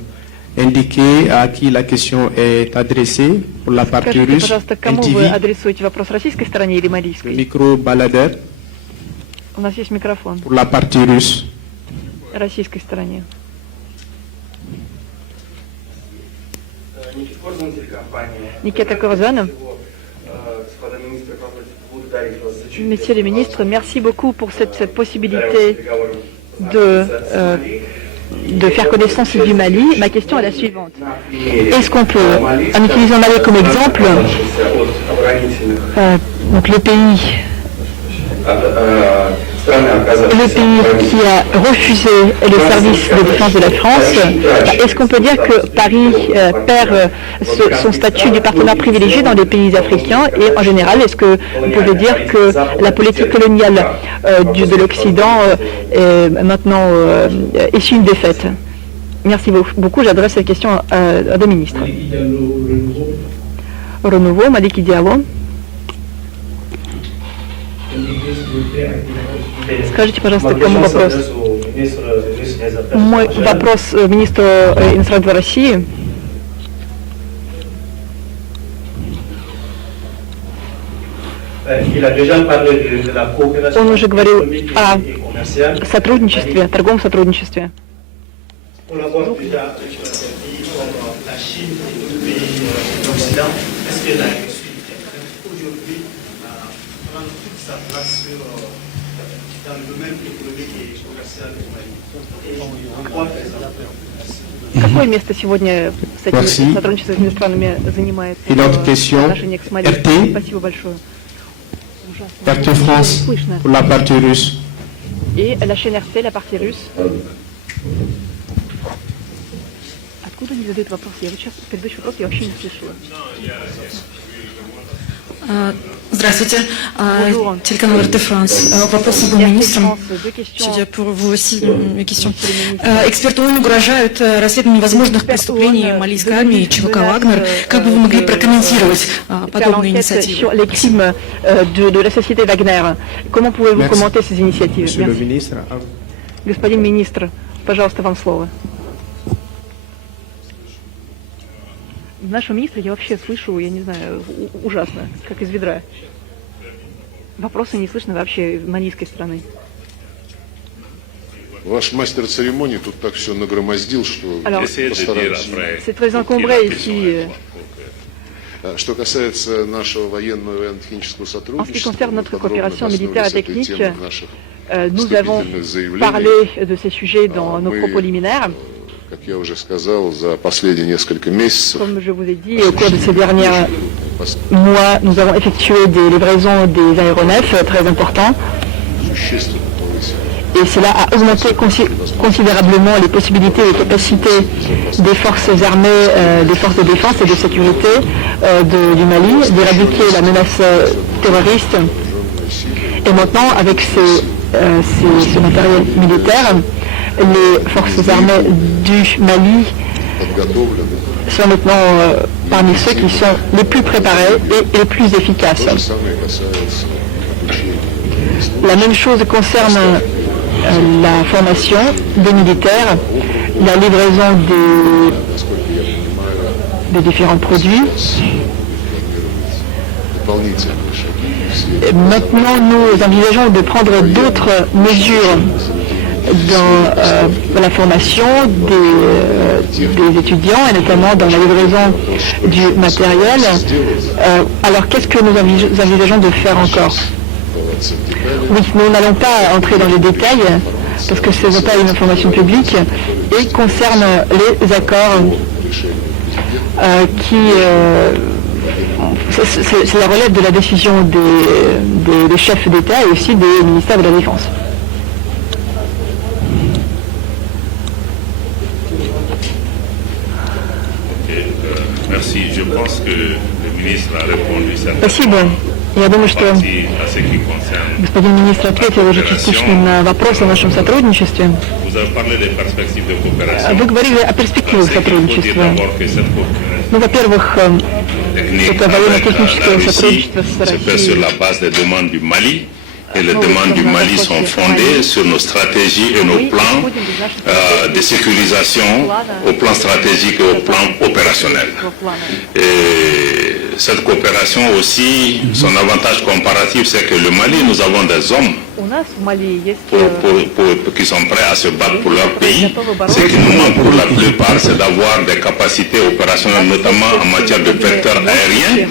Indiquez à qui la question est adressée pour la partie Скажите, russe. пожалуйста, кому NTV, вы адресуете вопрос, российской стороне или le малийской? micro-baladeur У нас есть микрофон. pour la partie russe. Российской стороне. Никита Корзанов. Messieurs les ministres, merci beaucoup pour cette possibilité de faire connaissance du Mali. Ma question est la suivante. Est-ce qu'on peut, en utilisant Mali comme exemple, donc le pays qui a refusé le service de défense de la France, est-ce qu'on peut dire que Paris perd son statut de partenaire privilégié dans les pays africains et en général, est-ce que vous pouvez dire que la politique coloniale de l'Occident est maintenant issue une défaite? Merci beaucoup. J'adresse cette question à deux ministres. Renouveau, Maliki Diallo. Скажите, пожалуйста, кому вопрос? Мой вопрос министру иностранных дел России. Он уже говорил о сотрудничестве, торговом сотрудничестве. Какое место сегодня с этим сотрудничеством с этими странами занимает отношение к Мали? Спасибо большое. RT France pour la partie russe. Et la chaîne RT, la partie russe. Откуда они задают вопрос? Я вот сейчас предыдущий вопрос я вообще не слышала. Здравствуйте, телеканал РТ Франс. Вопрос обоим министрам. Судя по vous aussi, question. Эксперты ООН угрожают расследованием возможных преступлений малийской армии и ЧВК «Вагнер». Как бы вы могли прокомментировать подобные инициативы? Sur les crimes de la société Wagner. Comment pouvez-vous commenter ces initiatives? Monsieur le ministre. Господин министр, пожалуйста, вам слово. Нашего министра я вообще слышу, я не знаю, ужасно, как из ведра. Вопросы не слышно вообще малийской стороны. Ваш мастер церемонии тут так все нагромоздил, что постараемся. C'est très encombré ici. Что касается нашего военного и технического сотрудничества, En ce qui concerne notre coopération militaire et technique, nous nous avons parlé de ces sujets dans nos propos liminaires. Как я уже сказал, за последние несколько месяцев, Comme je vous ai dit, au cours de ces derniers mois, nous avons effectué des livraisons des aéronefs très importants. Et cela a augmenté considérablement les possibilités et les capacités des forces armées, des forces de défense et de sécurité du Mali, d'éradiquer la menace terroriste. Et maintenant, avec ce matériel militaire, les forces armées du Mali sont maintenant parmi ceux qui sont les plus préparés et les plus efficaces. La même chose concerne la formation des militaires, la livraison des différents produits. Et maintenant, nous envisageons de prendre d'autres mesures dans la formation des étudiants et notamment dans la livraison du matériel. Alors, qu'est-ce que nous envisageons de faire encore ? Oui, nous n'allons pas entrer dans les détails parce que ce n'est pas une information publique et concerne les accords cela relève de la décision des chefs d'État et aussi des ministères de la Défense. Merci. Je pense que le ministre a répondu Спасибо. Я думаю, что господин министр ответил уже частично на вопрос о нашем сотрудничестве. Вы говорили о перспективах сотрудничества. Ну, во-первых, это военно-техническое сотрудничество с Россией. Et les demandes du Mali sont fondées sur nos stratégies et nos plans de sécurisation au plan stratégique et au plan opérationnel. Et cette coopération aussi, son avantage comparatif, c'est que le Mali, nous avons des hommes qui sont prêts à se battre pour leur pays. Ce qui nous manque pour la plupart, c'est d'avoir des capacités opérationnelles, notamment en matière de vecteurs aériens,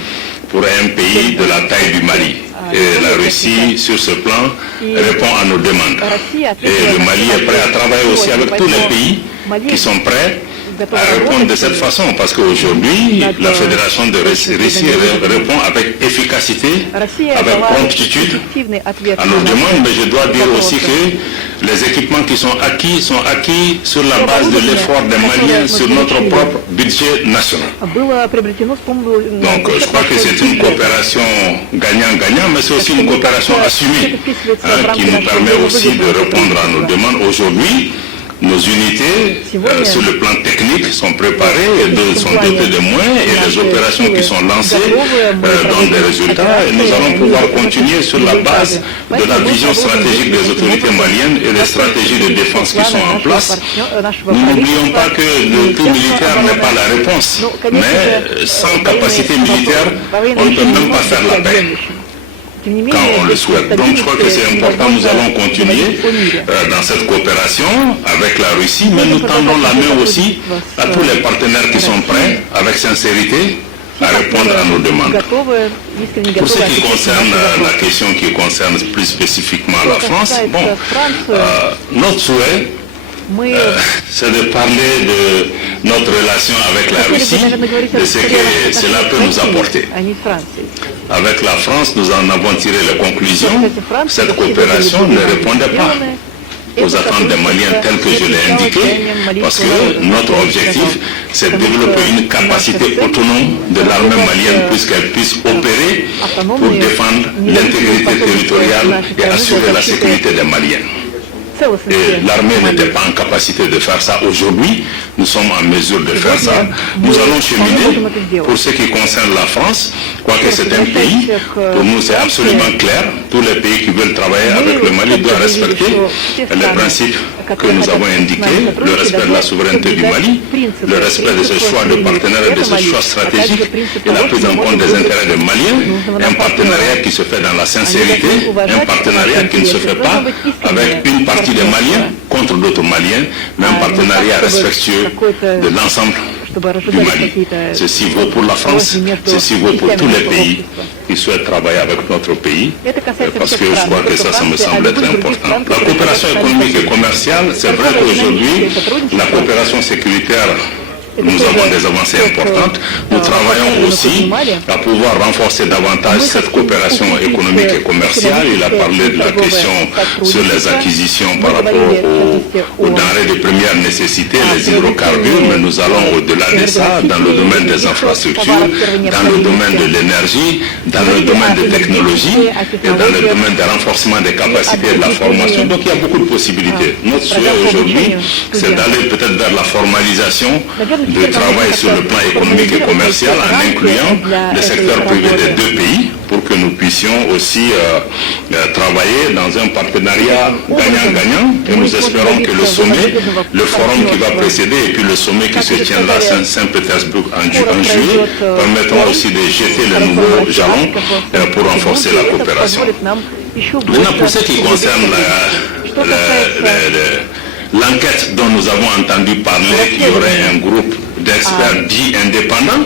pour un pays de la taille du Mali. Et la Russie, sur ce plan, répond à nos demandes. Et le Mali est prêt à travailler aussi avec tous les pays qui sont prêts à répondre de cette façon, parce qu'aujourd'hui, la Fédération de Russie répond avec efficacité, avec promptitude à nos demandes, mais je dois dire aussi que les équipements qui sont acquis sur la base de l'effort des Maliens sur notre propre budget national. Donc je crois que c'est une coopération gagnant-gagnant, mais c'est aussi une coopération assumée qui nous permet aussi de répondre à nos demandes. Aujourd'hui, nos unités, sur le plan technique, sont préparées et sont dotées de moyens et les opérations qui sont lancées donnent des résultats et nous allons pouvoir continuer sur la base de la vision stratégique des autorités maliennes et des stratégies de défense qui sont en place. Nous n'oublions pas que le tout militaire n'est pas la réponse, mais sans capacité militaire, on ne peut même pas faire la paix quand on le souhaite. Donc je crois que c'est important, nous allons continuer dans cette coopération avec la Russie, mais nous tendons la main aussi à tous les partenaires qui sont prêts, avec sincérité, à répondre à nos demandes. Pour ce qui concerne la question qui concerne plus spécifiquement la France, notre souhait, c'est de parler de notre relation avec la Russie, de ce que cela peut nous apporter. Avec la France, nous en avons tiré les conclusions. Cette coopération ne répondait pas aux attentes des Maliens telles que je l'ai indiqué, parce que notre objectif, c'est de développer une capacité autonome de l'armée malienne puisqu'elle puisse opérer pour défendre l'intégrité territoriale et assurer la sécurité des Maliens. Et l'armée n'était pas en capacité de faire ça. Aujourd'hui, nous sommes en mesure de faire ça. Nous allons cheminer. Pour ce qui concerne la France, quoique c'est un pays, pour nous c'est absolument clair. Tous les pays qui veulent travailler avec le Mali doivent respecter les principes que nous avons indiqués, le respect de la souveraineté du Mali, le respect de ses choix de partenaires et de ses choix stratégiques et la prise en compte des intérêts des Maliens, un partenariat qui se fait dans la sincérité, un partenariat qui ne se fait pas avec une partie des Maliens contre d'autres Maliens, mais un partenariat respectueux de l'ensemble du Mali. Ceci vaut pour la France, ceci vaut pour tous les pays qui souhaitent travailler avec notre pays, parce que je crois que ça me semble être important. La coopération économique et commerciale, c'est vrai qu'aujourd'hui, la coopération sécuritaire, nous avons des avancées importantes. Nous travaillons aussi à pouvoir renforcer davantage cette coopération économique et commerciale. Il a parlé de la question sur les acquisitions par rapport aux denrées de première nécessité, les hydrocarbures, mais nous allons au-delà de ça, dans le domaine des infrastructures, dans le domaine de l'énergie, dans le domaine des technologies et dans le domaine du renforcement des capacités et de la formation. Donc il y a beaucoup de possibilités. Notre souhait aujourd'hui, c'est d'aller peut-être vers la formalisation de travail sur le plan économique et commercial en incluant le secteur privé des deux pays pour que nous puissions aussi travailler dans un partenariat gagnant-gagnant et nous espérons que le sommet, le forum qui va précéder et puis le sommet qui se tiendra à Saint-Pétersbourg en juillet permettront aussi de jeter le nouveau jalon pour renforcer la coopération. Maintenant, pour ce qui concerne l'enquête dont nous avons entendu parler, qu'il y aurait un groupe d'experts dits indépendants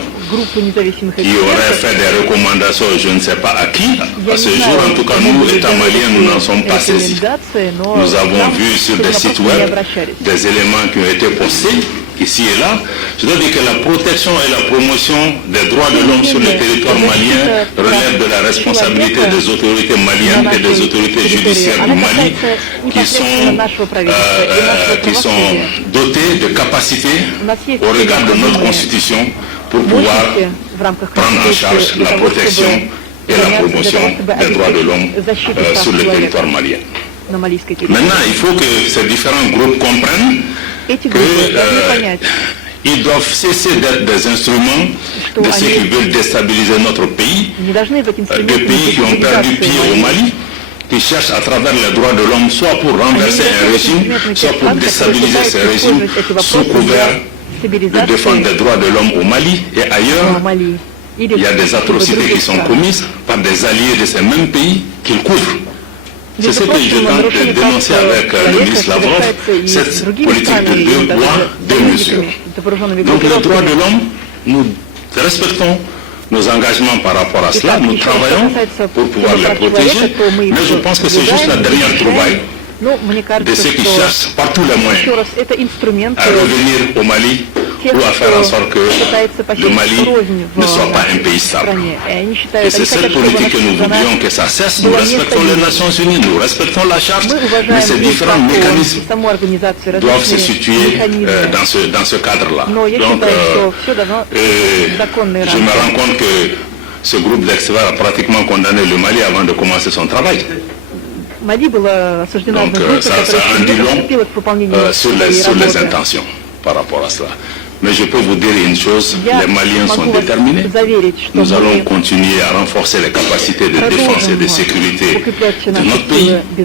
qui auraient fait des recommandations, je ne sais pas à qui. À ce jour, en tout cas, nous, État malien, nous n'en sommes pas saisis. Nous avons vu sur des sites web des éléments qui ont été postés ici et là. Je dois dire que la protection et la promotion des droits de l'homme sur le territoire malien relève de la responsabilité des autorités maliennes et des autorités judiciaires du Mali qui sont dotées de capacités au regard de notre constitution pour pouvoir prendre en charge la protection et la promotion des droits de l'homme sur le territoire malien. Maintenant, il faut que ces différents groupes comprennent qu'ils doivent cesser d'être des instruments de ceux qui veulent déstabiliser notre pays, des pays qui ont perdu pied au Mali, qui cherchent à travers les droits de l'homme soit pour renverser un régime, soit pour déstabiliser ce régime sous couvert de défendre les droits de l'homme au Mali et ailleurs. Il y a des atrocités qui sont commises par des alliés de ces mêmes pays qu'ils couvrent. C'est ce que je tente de dénoncer avec le ministre Lavrov, cette politique de deux poids, deux mesures. Donc les droits de l'homme, nous respectons nos engagements par rapport à cela, nous travaillons pour pouvoir les protéger, mais je pense que c'est juste la dernière trouvaille de ceux qui cherchent par tous les moyens à revenir au Mali ou à faire en sorte que le Mali ne soit pas un pays stable. Et c'est cette politique que nous voudrions que ça cesse. Nous respectons les Nations Unies, nous respectons la charte, mais ces différents mécanismes doivent se situer dans ce cadre-là. Donc, je me rends compte que ce groupe d'experts a pratiquement condamné le Mali avant de commencer son travail. Donc ça en dit long sur les intentions par rapport à cela. Mais je peux vous dire une chose, les Maliens sont déterminés. Nous allons continuer à renforcer les capacités de défense et de sécurité de notre pays. Et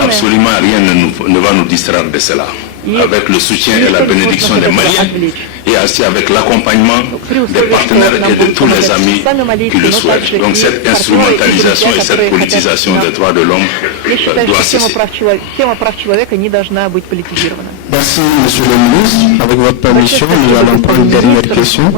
absolument rien ne va nous distraire de cela. Avec le soutien et la bénédiction des Maliens et aussi avec l'accompagnement des partenaires et de tous les amis qui le souhaitent. Donc cette instrumentalisation et cette politisation des droits de l'homme doit cesser. Merci, Monsieur le ministre. Avec votre permission, nous allons prendre une dernière question.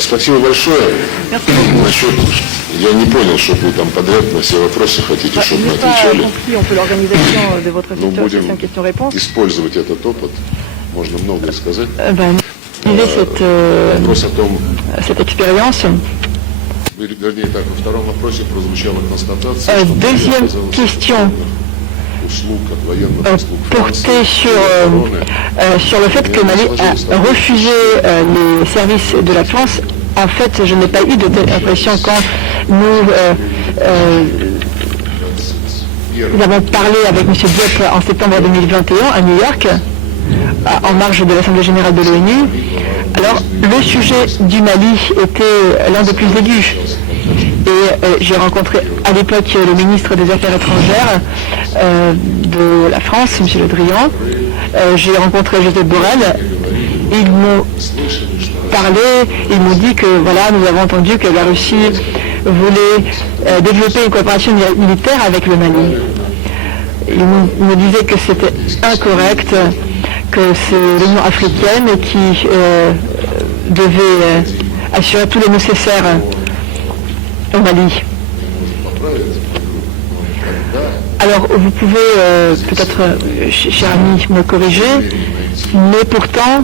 Спасибо большое. Насчет, я не понял, что вы там подряд на все вопросы хотите, чтобы мы отвечали. Ну, будем использовать этот опыт. Можно многое сказать. Вопрос о том, вернее, так, во втором вопросе прозвучала констатация, что portait sur le fait que Mali a refusé les services de la France. En fait, je n'ai pas eu de telle impression quand nous avons parlé avec M. Diop en septembre 2021 à New York, en marge de l'Assemblée générale de l'ONU. Alors, le sujet du Mali était l'un des plus aigus. Et j'ai rencontré à l'époque le ministre des Affaires étrangères de la France, M. Le Drian. J'ai rencontré Joseph Borrell. Ils m'ont parlé, ils m'ont dit que voilà, nous avons entendu que la Russie voulait développer une coopération militaire avec le Mali. Ils me disaient que c'était incorrect, que c'est l'Union africaine qui devait assurer tout le nécessaire au Mali. Alors, vous pouvez peut-être, cher ami, me corriger, mais pourtant,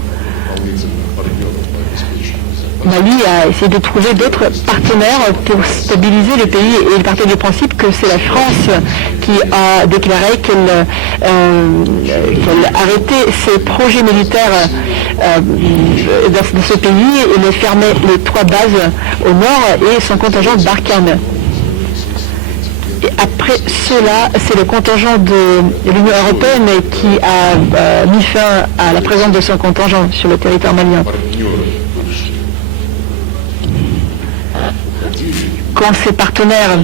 Mali a essayé de trouver d'autres partenaires pour stabiliser le pays et il partait du principe que c'est la France qui a déclaré qu'elle arrêtait ses projets militaires dans ce pays et elle fermait les 3 bases au nord et son contingent Barkhane. Et après cela, c'est le contingent de l'Union européenne qui a mis fin à la présence de son contingent sur le territoire malien. Quand ses partenaires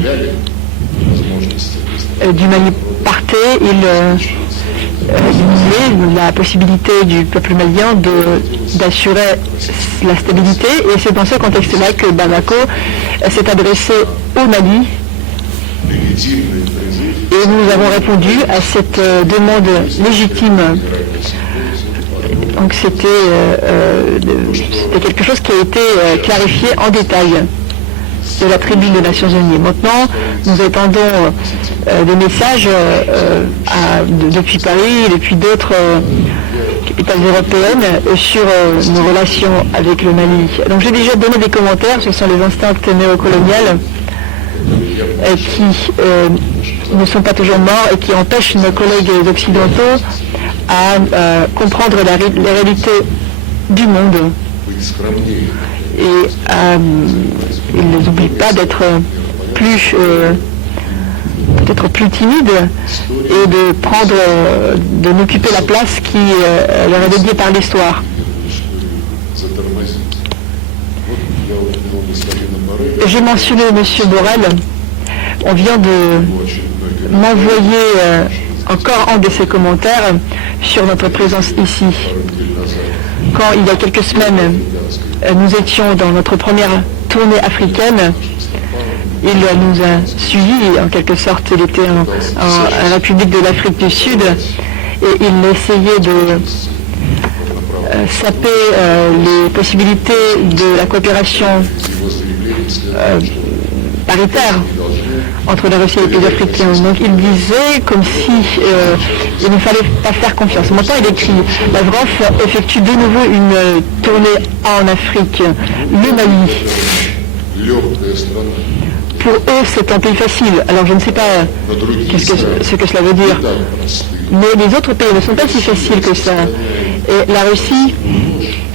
du Mali partaient, ils diminuaient la possibilité du peuple malien d'assurer la stabilité. Et c'est dans ce contexte-là que Bamako s'est adressé au Mali. Et nous avons répondu à cette demande légitime. Donc c'était quelque chose qui a été clarifié en détail de la tribune des Nations Unies. Maintenant, nous attendons des messages depuis Paris et depuis d'autres capitales européennes sur nos relations avec le Mali. Donc j'ai déjà donné des commentaires, ce sont les instincts néocoloniales qui ne sont pas toujours morts et qui empêchent nos collègues occidentaux à comprendre les réalités du monde. Et ils n'oublient pas d'être peut-être plus timides et de n'occuper la place qui leur est dédiée par l'histoire. J'ai mentionné M. Borrell, on vient de m'envoyer encore un de ses commentaires sur notre présence ici. Quand il y a quelques semaines, nous étions dans notre première tournée africaine, il nous a suivis, en quelque sorte, il était en République de l'Afrique du Sud, et il essayait de saper les possibilités de la coopération paritaire entre la Russie et les pays africains. Donc il disait comme si il ne fallait pas faire confiance. Maintenant il écrit, Lavrov effectue de nouveau une tournée en Afrique, le Mali. Pour eux c'est un pays facile, alors je ne sais pas ce que cela veut dire, mais les autres pays ne sont pas si faciles que ça. Et la Russie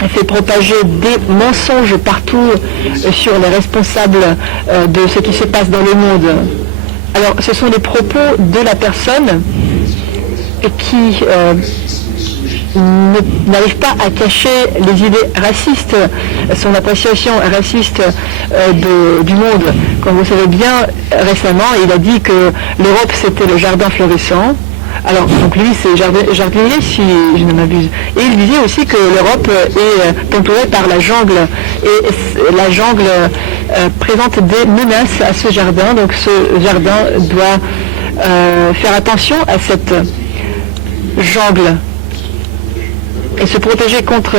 fait propager des mensonges partout sur les responsables de ce qui se passe dans le monde. Alors, ce sont les propos de la personne qui n'arrive pas à cacher les idées racistes, son appréciation raciste du monde. Comme vous savez bien, récemment, il a dit que l'Europe, c'était le jardin florissant. Alors, donc lui, c'est jardinier, si je ne m'abuse. Et il disait aussi que l'Europe est entourée par la jungle. Et la jungle présente des menaces à ce jardin. Donc ce jardin doit faire attention à cette jungle et se protéger contre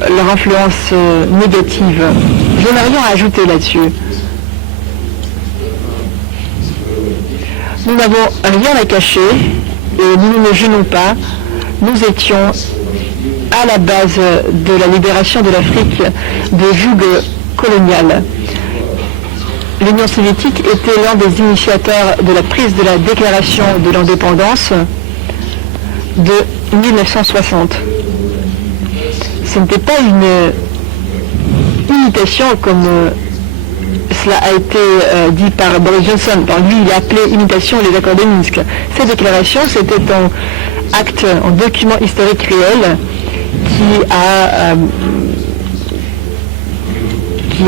leur influence négative. Je n'ai rien à ajouter là-dessus. Nous n'avons rien à cacher. Et nous ne nous gênons pas, nous étions à la base de la libération de l'Afrique des jougs coloniales. L'Union soviétique était l'un des initiateurs de la prise de la déclaration de l'indépendance de 1960. Ce n'était pas une imitation comme cela a été dit par Boris Johnson. Lui, il a appelé imitation les accords de Minsk. Cette déclaration, c'était un acte, un document historique réel qui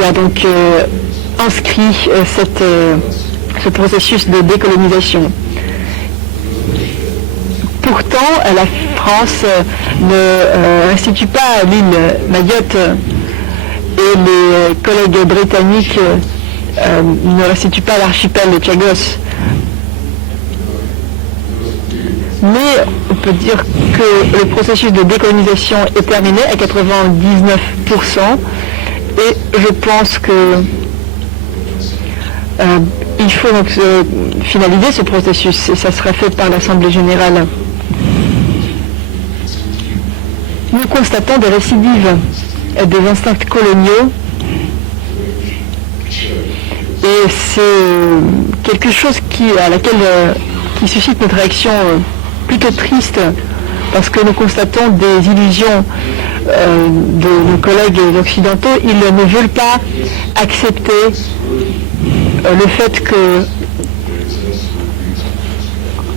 a donc inscrit ce processus de décolonisation. Pourtant, la France ne restitue pas l'île Mayotte et les collègues britanniques ne restituent pas l'archipel de Chagos. Mais on peut dire que le processus de décolonisation est terminé à 99%, et je pense que il faut donc finaliser ce processus, et ça sera fait par l'Assemblée générale. Nous constatons des récidives des instincts coloniaux, et c'est quelque chose qui suscite notre réaction plutôt triste, parce que nous constatons des illusions de nos collègues occidentaux. Ils ne veulent pas accepter le fait que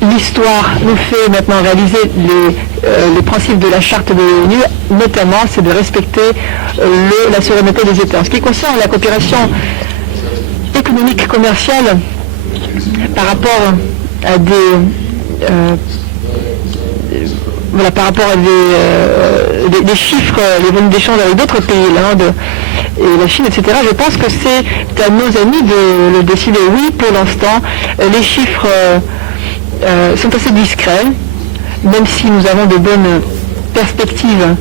l'histoire nous fait maintenant réaliser les principes de la charte de l'ONU, notamment c'est de respecter la souveraineté des États. En ce qui concerne la coopération économique commerciale par rapport à des chiffres, les volumes d'échange avec d'autres pays, l'Inde et la Chine, etc., je pense que c'est à nos amis de le décider. Oui, pour l'instant, les chiffres sont assez discrets, même si nous avons de bonnes perspectives,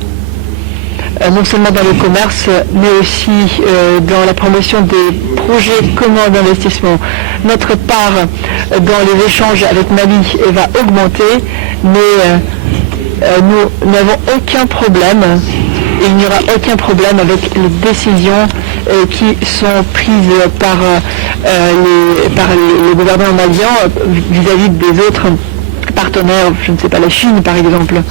non seulement dans le commerce, mais aussi dans la promotion des projets communs d'investissement. Notre part dans les échanges avec Mali va augmenter, mais nous n'avons aucun problème, et il n'y aura aucun problème avec les décisions qui sont prises par les gouvernements maliens vis-à-vis des autres partenaires, je ne sais pas, la Chine par exemple.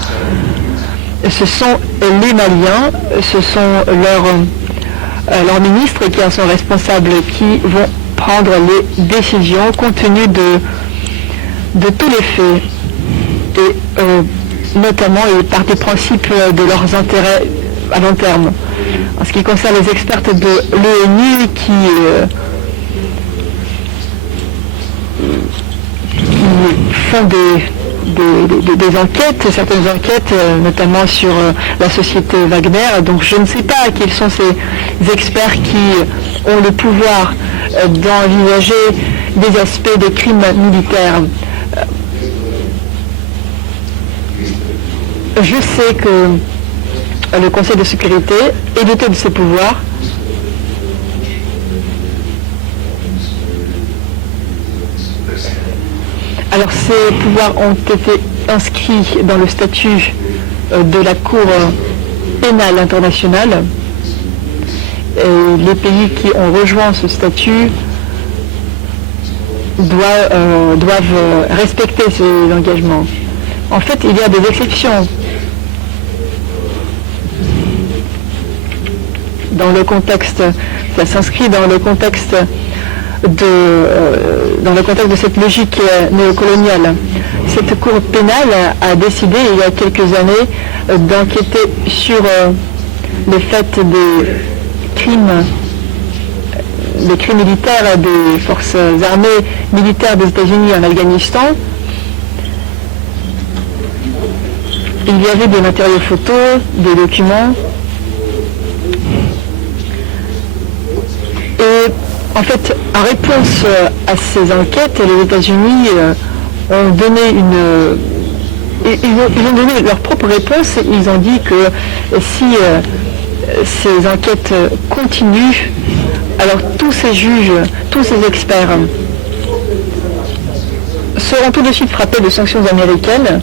Ce sont les Maliens, ce sont leurs ministres qui en sont responsables, qui vont prendre les décisions compte tenu de tous les faits, et notamment par des principes de leurs intérêts à long terme. En ce qui concerne les experts de l'ONU qui font des enquêtes, certaines enquêtes, notamment sur la société Wagner. Donc je ne sais pas quels sont ces experts qui ont le pouvoir d'envisager des aspects de crimes militaires. Je sais que le Conseil de sécurité est doté de ses pouvoirs. Alors ces pouvoirs ont été inscrits dans le statut de la Cour pénale internationale. Et les pays qui ont rejoint ce statut doivent respecter ces engagements. En fait, il y a des exceptions. Dans le contexte, ça s'inscrit dans le contexte de cette logique néocoloniale. Cette Cour pénale a décidé il y a quelques années d'enquêter sur le fait des crimes militaires des forces armées militaires des États-Unis en Afghanistan. Il y avait des matériaux photos, des documents. Et en fait, en réponse à ces enquêtes, les États-Unis ont donné ils ont donné leur propre réponse. Ils ont dit que si ces enquêtes continuent, alors tous ces juges, tous ces experts seront tout de suite frappés de sanctions américaines.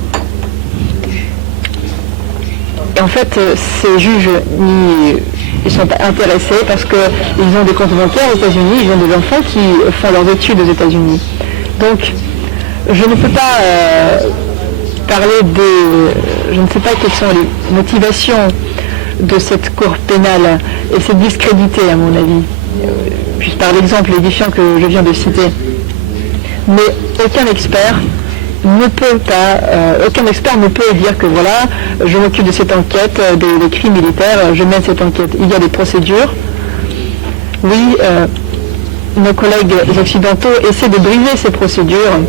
Et en fait, ces juges ils sont pas intéressés parce qu'ils ont des comptes bancaires aux États-Unis, ils ont des enfants qui font leurs études aux États-Unis. Donc, je ne peux pas parler je ne sais pas quelles sont les motivations de cette cour pénale, et c'est discrédité à mon avis, puis par l'exemple édifiant que je viens de citer. Mais aucun expert ne peut dire que voilà, je m'occupe de cette enquête, des crimes militaires, je mène cette enquête. Il y a des procédures. Oui, nos collègues occidentaux essaient de briser ces procédures,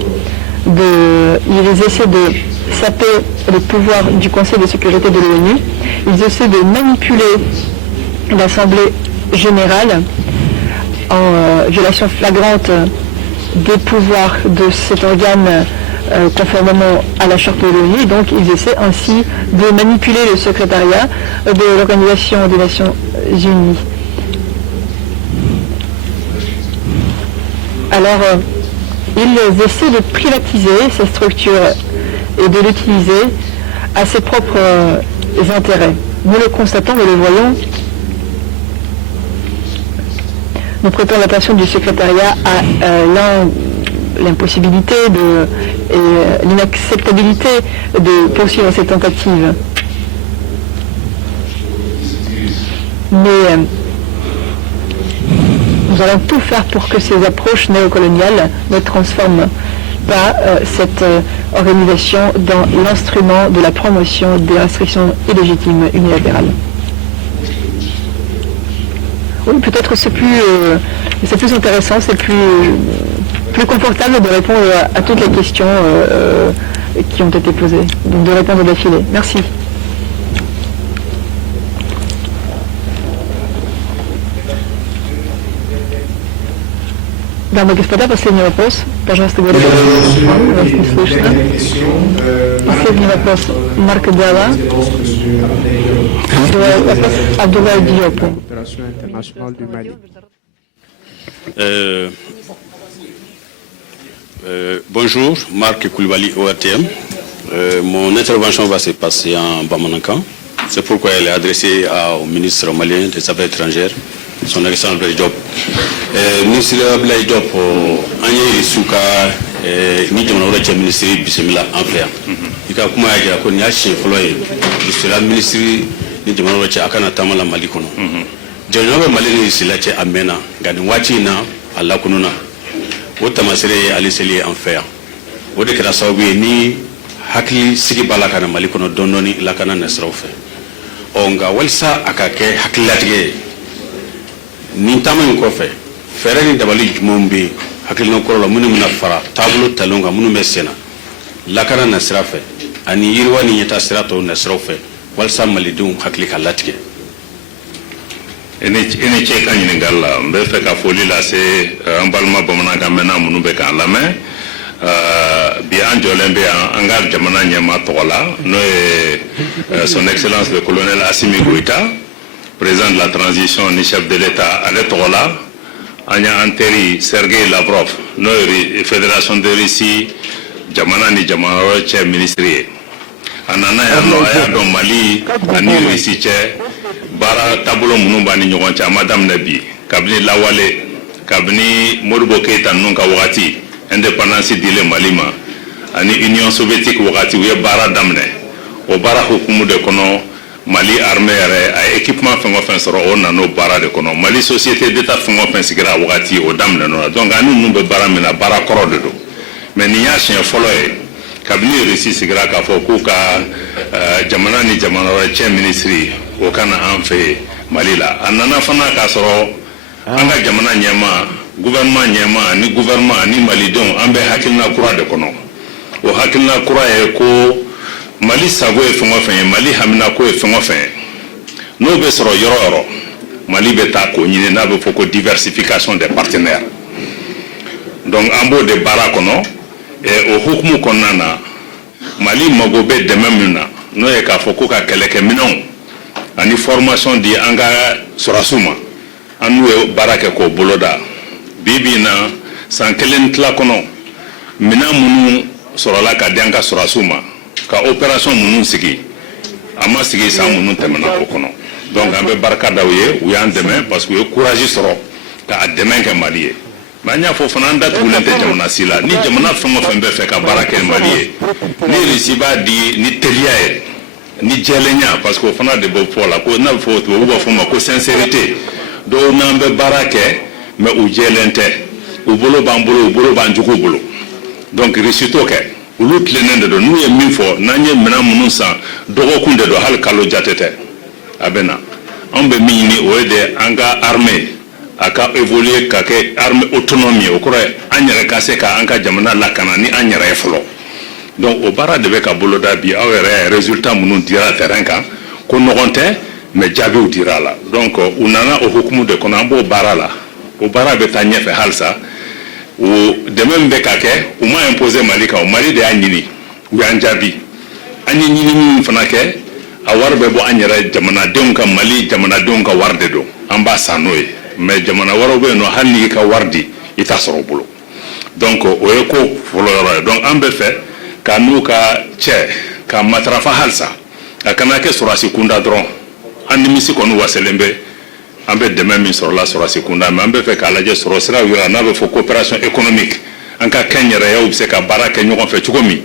ils essaient de saper les pouvoirs du Conseil de sécurité de l'ONU, ils essaient de manipuler l'Assemblée générale en violation flagrante des pouvoirs de cet organe conformément à la charte de l'ONU. Donc ils essaient ainsi de manipuler le secrétariat de l'Organisation des Nations Unies. Alors, ils essaient de privatiser cette structure et de l'utiliser à ses propres intérêts. Nous le constatons, nous le voyons. Nous prêtons l'attention du secrétariat à l'impossibilité et l'inacceptabilité de poursuivre cette tentative. Mais nous allons tout faire pour que ces approches néocoloniales ne transforment pas cette organisation dans l'instrument de la promotion des restrictions illégitimes unilatérales. Oui, peut-être c'est plus intéressant, c'est plus confortable de répondre à toutes les questions qui ont été posées, donc de répondre d'affilée. Merci. Дамы и господа, последний вопрос. Пожалуйста, говорите. Последний вопрос. Марка Диала. Абдулlah Диопо. Coopération internationale du Mali. Bonjour, Marc Koulibaly, ORTM. Mon intervention va se passer en Bamanankan. C'est pourquoi elle est adressée au ministre malien des Affaires étrangères, son excellence Abdoulaye Diop. Ministre Abdoulaye Diop, Anye Suka, ni jamana wala cɛ ministre bisimila an fɛ yan. I ka kuma y'a jira ko nin y'a siɲɛ fɔlɔ ye bisimila ministre ni jamana wala cɛ a kana taama la Mali kɔnɔ. Jamana bɛ Mali ni Sila cɛ a mɛnna nka nin waati in na a lakununna. O tamasire ye ale seli ye an fɛ yan. O de kɛra sababu ye ni hakili sigi b'a la ka na Mali kɔnɔ dɔɔni dɔɔni lakana nasiraw fɛ. Nka walisa a ka kɛ hakililatigɛ ye nin taama in kɔfɛ fɛɛrɛ ni dabali jumɛnw bɛ hakilina kɔrɔ la minnu bɛna fara taabolo talen kan minnu bɛ senna lakana nasira fɛ ani yiriwa ni ɲɛtaa sira tɔw nasiraw fɛ walisa malidenw hakili ka latigɛ. I ni ce ka ɲininkali la n bɛ fɛ ka foli lase an balima bamanankan mɛnna minnu bɛ k'an lamɛn bi an jɔlen bɛ yan an ka jamana ɲɛmaa tɔgɔ la n'o ye son excellence le colonel Assimi Goïta, président de la transition ni chef de l'État ale tɔgɔ la an y'an teri Sergei Lavrov n'o ye fédération de Russie jamana ni jamana wɛrɛ cɛ ministre ye. A nana yan nɔ a y'a dɔn Mali ani Russie cɛ baara taabolo minnu b'a ni ɲɔgɔn cɛ a ma daminɛ bi kabini lawale kabini Modibo Keyita ninnu ka wagati indépendance dilen Mali ma ani Union soviétique wagati u ye baara daminɛ o baara hukumu de kɔnɔ Mali armée yɛrɛ a ye équipement fɛn o fɛn sɔrɔ o nana o baara de kɔnɔ Mali société d'état fɛn o fɛn sigira a wagati o daminɛna la donc ani ninnu bɛ baara min na baara kɔrɔ de don mais nin y'a siɲɛ fɔlɔ ye kabini Russie sigira k'a fɔ k'u ka jamana ni jamana wɛrɛ cɛ ministre o kana an fɛ Mali la a nana fana k'a sɔrɔ an ka jamana ɲɛmaa gouvernement ɲɛmaa ani gouvernement ani malidenw an bɛ hakilina kura de kɔnɔ o hakilina kura ye ko Mali sago ye fɛn o fɛn ye Mali hamina ko ye fɛn o fɛn ye n'o bɛ sɔrɔ yɔrɔ o yɔrɔ Mali bɛ taa k'o ɲini n'a bɛ fɔ ko diversification des partenaires donc an b'o de baara kɔnɔ o hukumu kɔnɔna na Mali mago bɛ dɛmɛ min na n'o ye k'a fɔ ko ka kɛlɛkɛminɛnw ani formation di an ka sɔrɔdasiw ma an n'u ye baara kɛ k'o boloda bi bi in na san kelen tila kɔnɔ minɛn minnu sɔrɔla ka di an ka sɔrɔdasiw ma ka opération minnu sigi a ma sigi san minnu tɛmɛna o kɔnɔ donc an bɛ barika da u ye u y'an dɛmɛ parce que u ye courage sɔrɔ ka a dɛmɛ kɛ Mali ye Manya fo fana nda tulente jamana sila ni jamana fengo fembe fe ka baraka mali ni risiba di ni teliae ni jelenya parce que fana de bo fola ko na fo to bo fo ma ko sincérité do nambe barake mais u jelente u bolo bambolo u bolo banjugo bolo donc risito ke ulut lenende do nu ye min fo nanye mena mununsa dogo kunde do hal kalo jatete abena ambe mini o de anga armée aka évoluer ka ke armée autonomie o kore anyere ka se ka anka jamana la kanani anyere folo donc o bara de be ka boloda bi awere résultat munun dira terrain kan ko nogonte mais jabi o dira la donc unana o hukumu de konambo bara la o bara be tanye fe halsa o de même be ka ke o ma imposer malika o mali de anyini o anjabi anyini ni fana ke awar be bo anyere jamana donka mali jamana donka warde do amba sanoy mais jamana waro be no hanni ka wardi ita soro bulo donc o eko flora donc ambe fe kanuka che ka matrafa halsa akana ke sura sekunda dron andi misi konu waselembe ambe demain min sur la sura sekunda mais ambe fe kala je sura sira wira na be fo coopération économique anka kenyere ya ubse ka baraka nyoko fe chukomi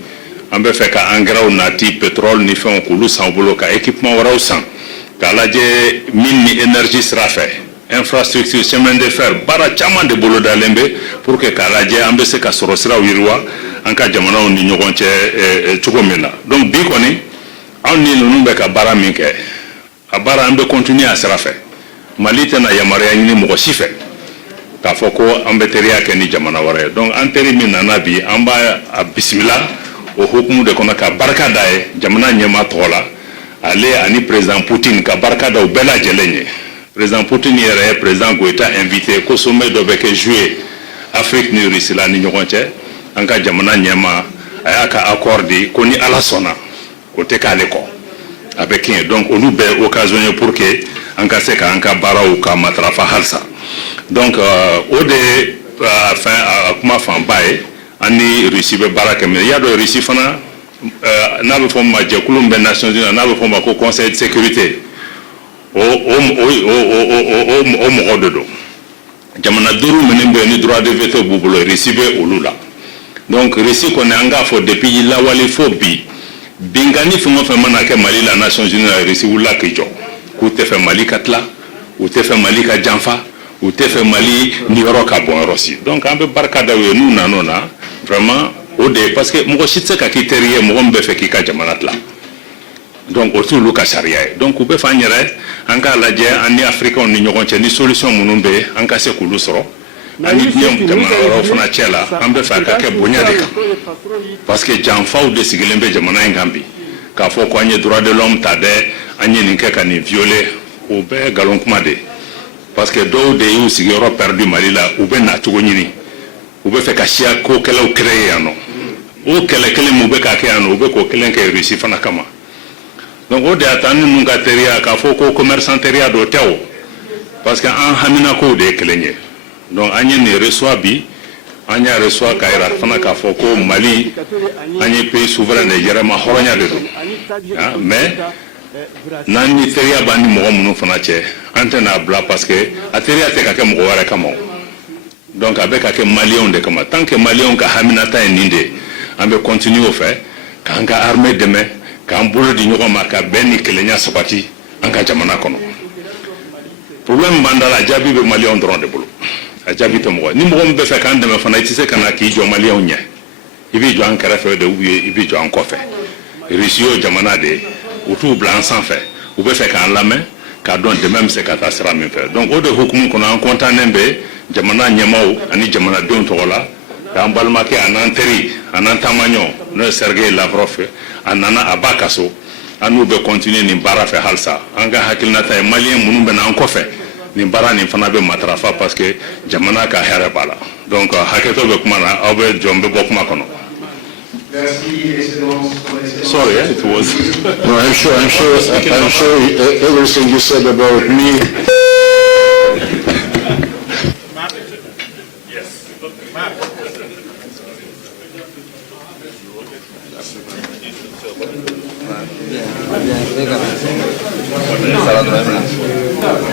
ambe fe ka engrais nati pétrole ni fon kulu san bulo ka équipement wara usan kala je min ni énergie sira fe infrastructure chemin de fer bara chama de bolo dalembe pour que kala je ambe se ka sura sira wirwa anka jamana on ni nyogonche chukomina donc bi koni on ni nunu be ka bara minke a bara ambe continuer à sira fe malite na yamare ni mo sife ka foko ambe teria ke ni jamana wara donc anteri min nabi amba bismillah o hukumu de kona ka barka dae jamana nyema tola ale ani président Poutine ka barka da bela jelenye président Poutine yere président Goïta invité ko sommet do beke jouer Afrique ni Russie la ni nyogonche anka jamana nyema ayaka accordi ko ni alasona ko te kale ko avec un donc on nous be occasion pour que anka se ka anka bara ou ka matrafa halsa donc au de fin kuma fan bae ani Russie be baraka mais ya do Russie fana na be fo ma je kulumbe Nations Unies na be fo ma ko conseil de sécurité o mododo jamana duru menembe ni droit de veto bubulo Russie be olula donc Russie ko anga fo depuis la wali fo bi bingani fo fa manake Mali la Nations Unies la Russie wula kijo ku te fe Mali katla ou te fe Mali ka janfa ou te fe Mali ni roka bon rossi donc ambe barka da we nous nanona vraiment au dé parce que mo shitse ka kiterie mo mbe fe kika jamanat la donc autour luka sharia donc ube fanyere anka la je ani afrique on ni nyogonche ni solution munumbe anka se kulu soro ani diom jamana ro fana chela ambe fa ka ke bonyade ka parce que janfa ou de sigilembe jamana ngambi ka fo ko anye droit de l'homme tade anye ni ke ka ni violer ube galon kumade parce que do de yu sigiro perdu Mali la ube na tugo nyini ube fe ka shia ko kele o créer ano o kele mu be ka ke ano ube ko kele ke Russie fana kama donc o de atanu nunga teria ka fo ko commerçanteria do tew parce que en hamina ko de kelenye donc anye ne reçoit bi anya reçoit kaira fana ka fo ko Mali anye pays souverain de jerema horonya de mais nani teria bani mo munu fana che antena bla parce que ateria te ka ke mo wara kama donc avec que Malien de comme tant que Malien ka haminata ninde ambe continue au fait quand ka armée demain quand bolo di nyoko maka beni kelenya sabati anka jamana kono problème bandala jabi be Malien drone de bolo a jabi to mo ni mo be fe kan demain fana tise kana ki jo Malien nya ibi jo ankara fe de ubi ibi jo anko fe risio jamana de autour blanc sans fait ou be fe kan la main ka don de même c'est catastrophe même faire donc au de hukumu kono en content nembe jamana nyamau ani jamana don tola ambalma ke ananteri anantamanyo no Sergei Lavrov anana abakaso anu be continuer ni bara fe halsa anga hakilnata e malien munumbe na ankofe ni bara ni fana be matrafa parce que jamana ka here bala donc haketo be kuma na obe jombe bokuma kono. Sorry, it was. No, I'm sure everything you said about me. Yes.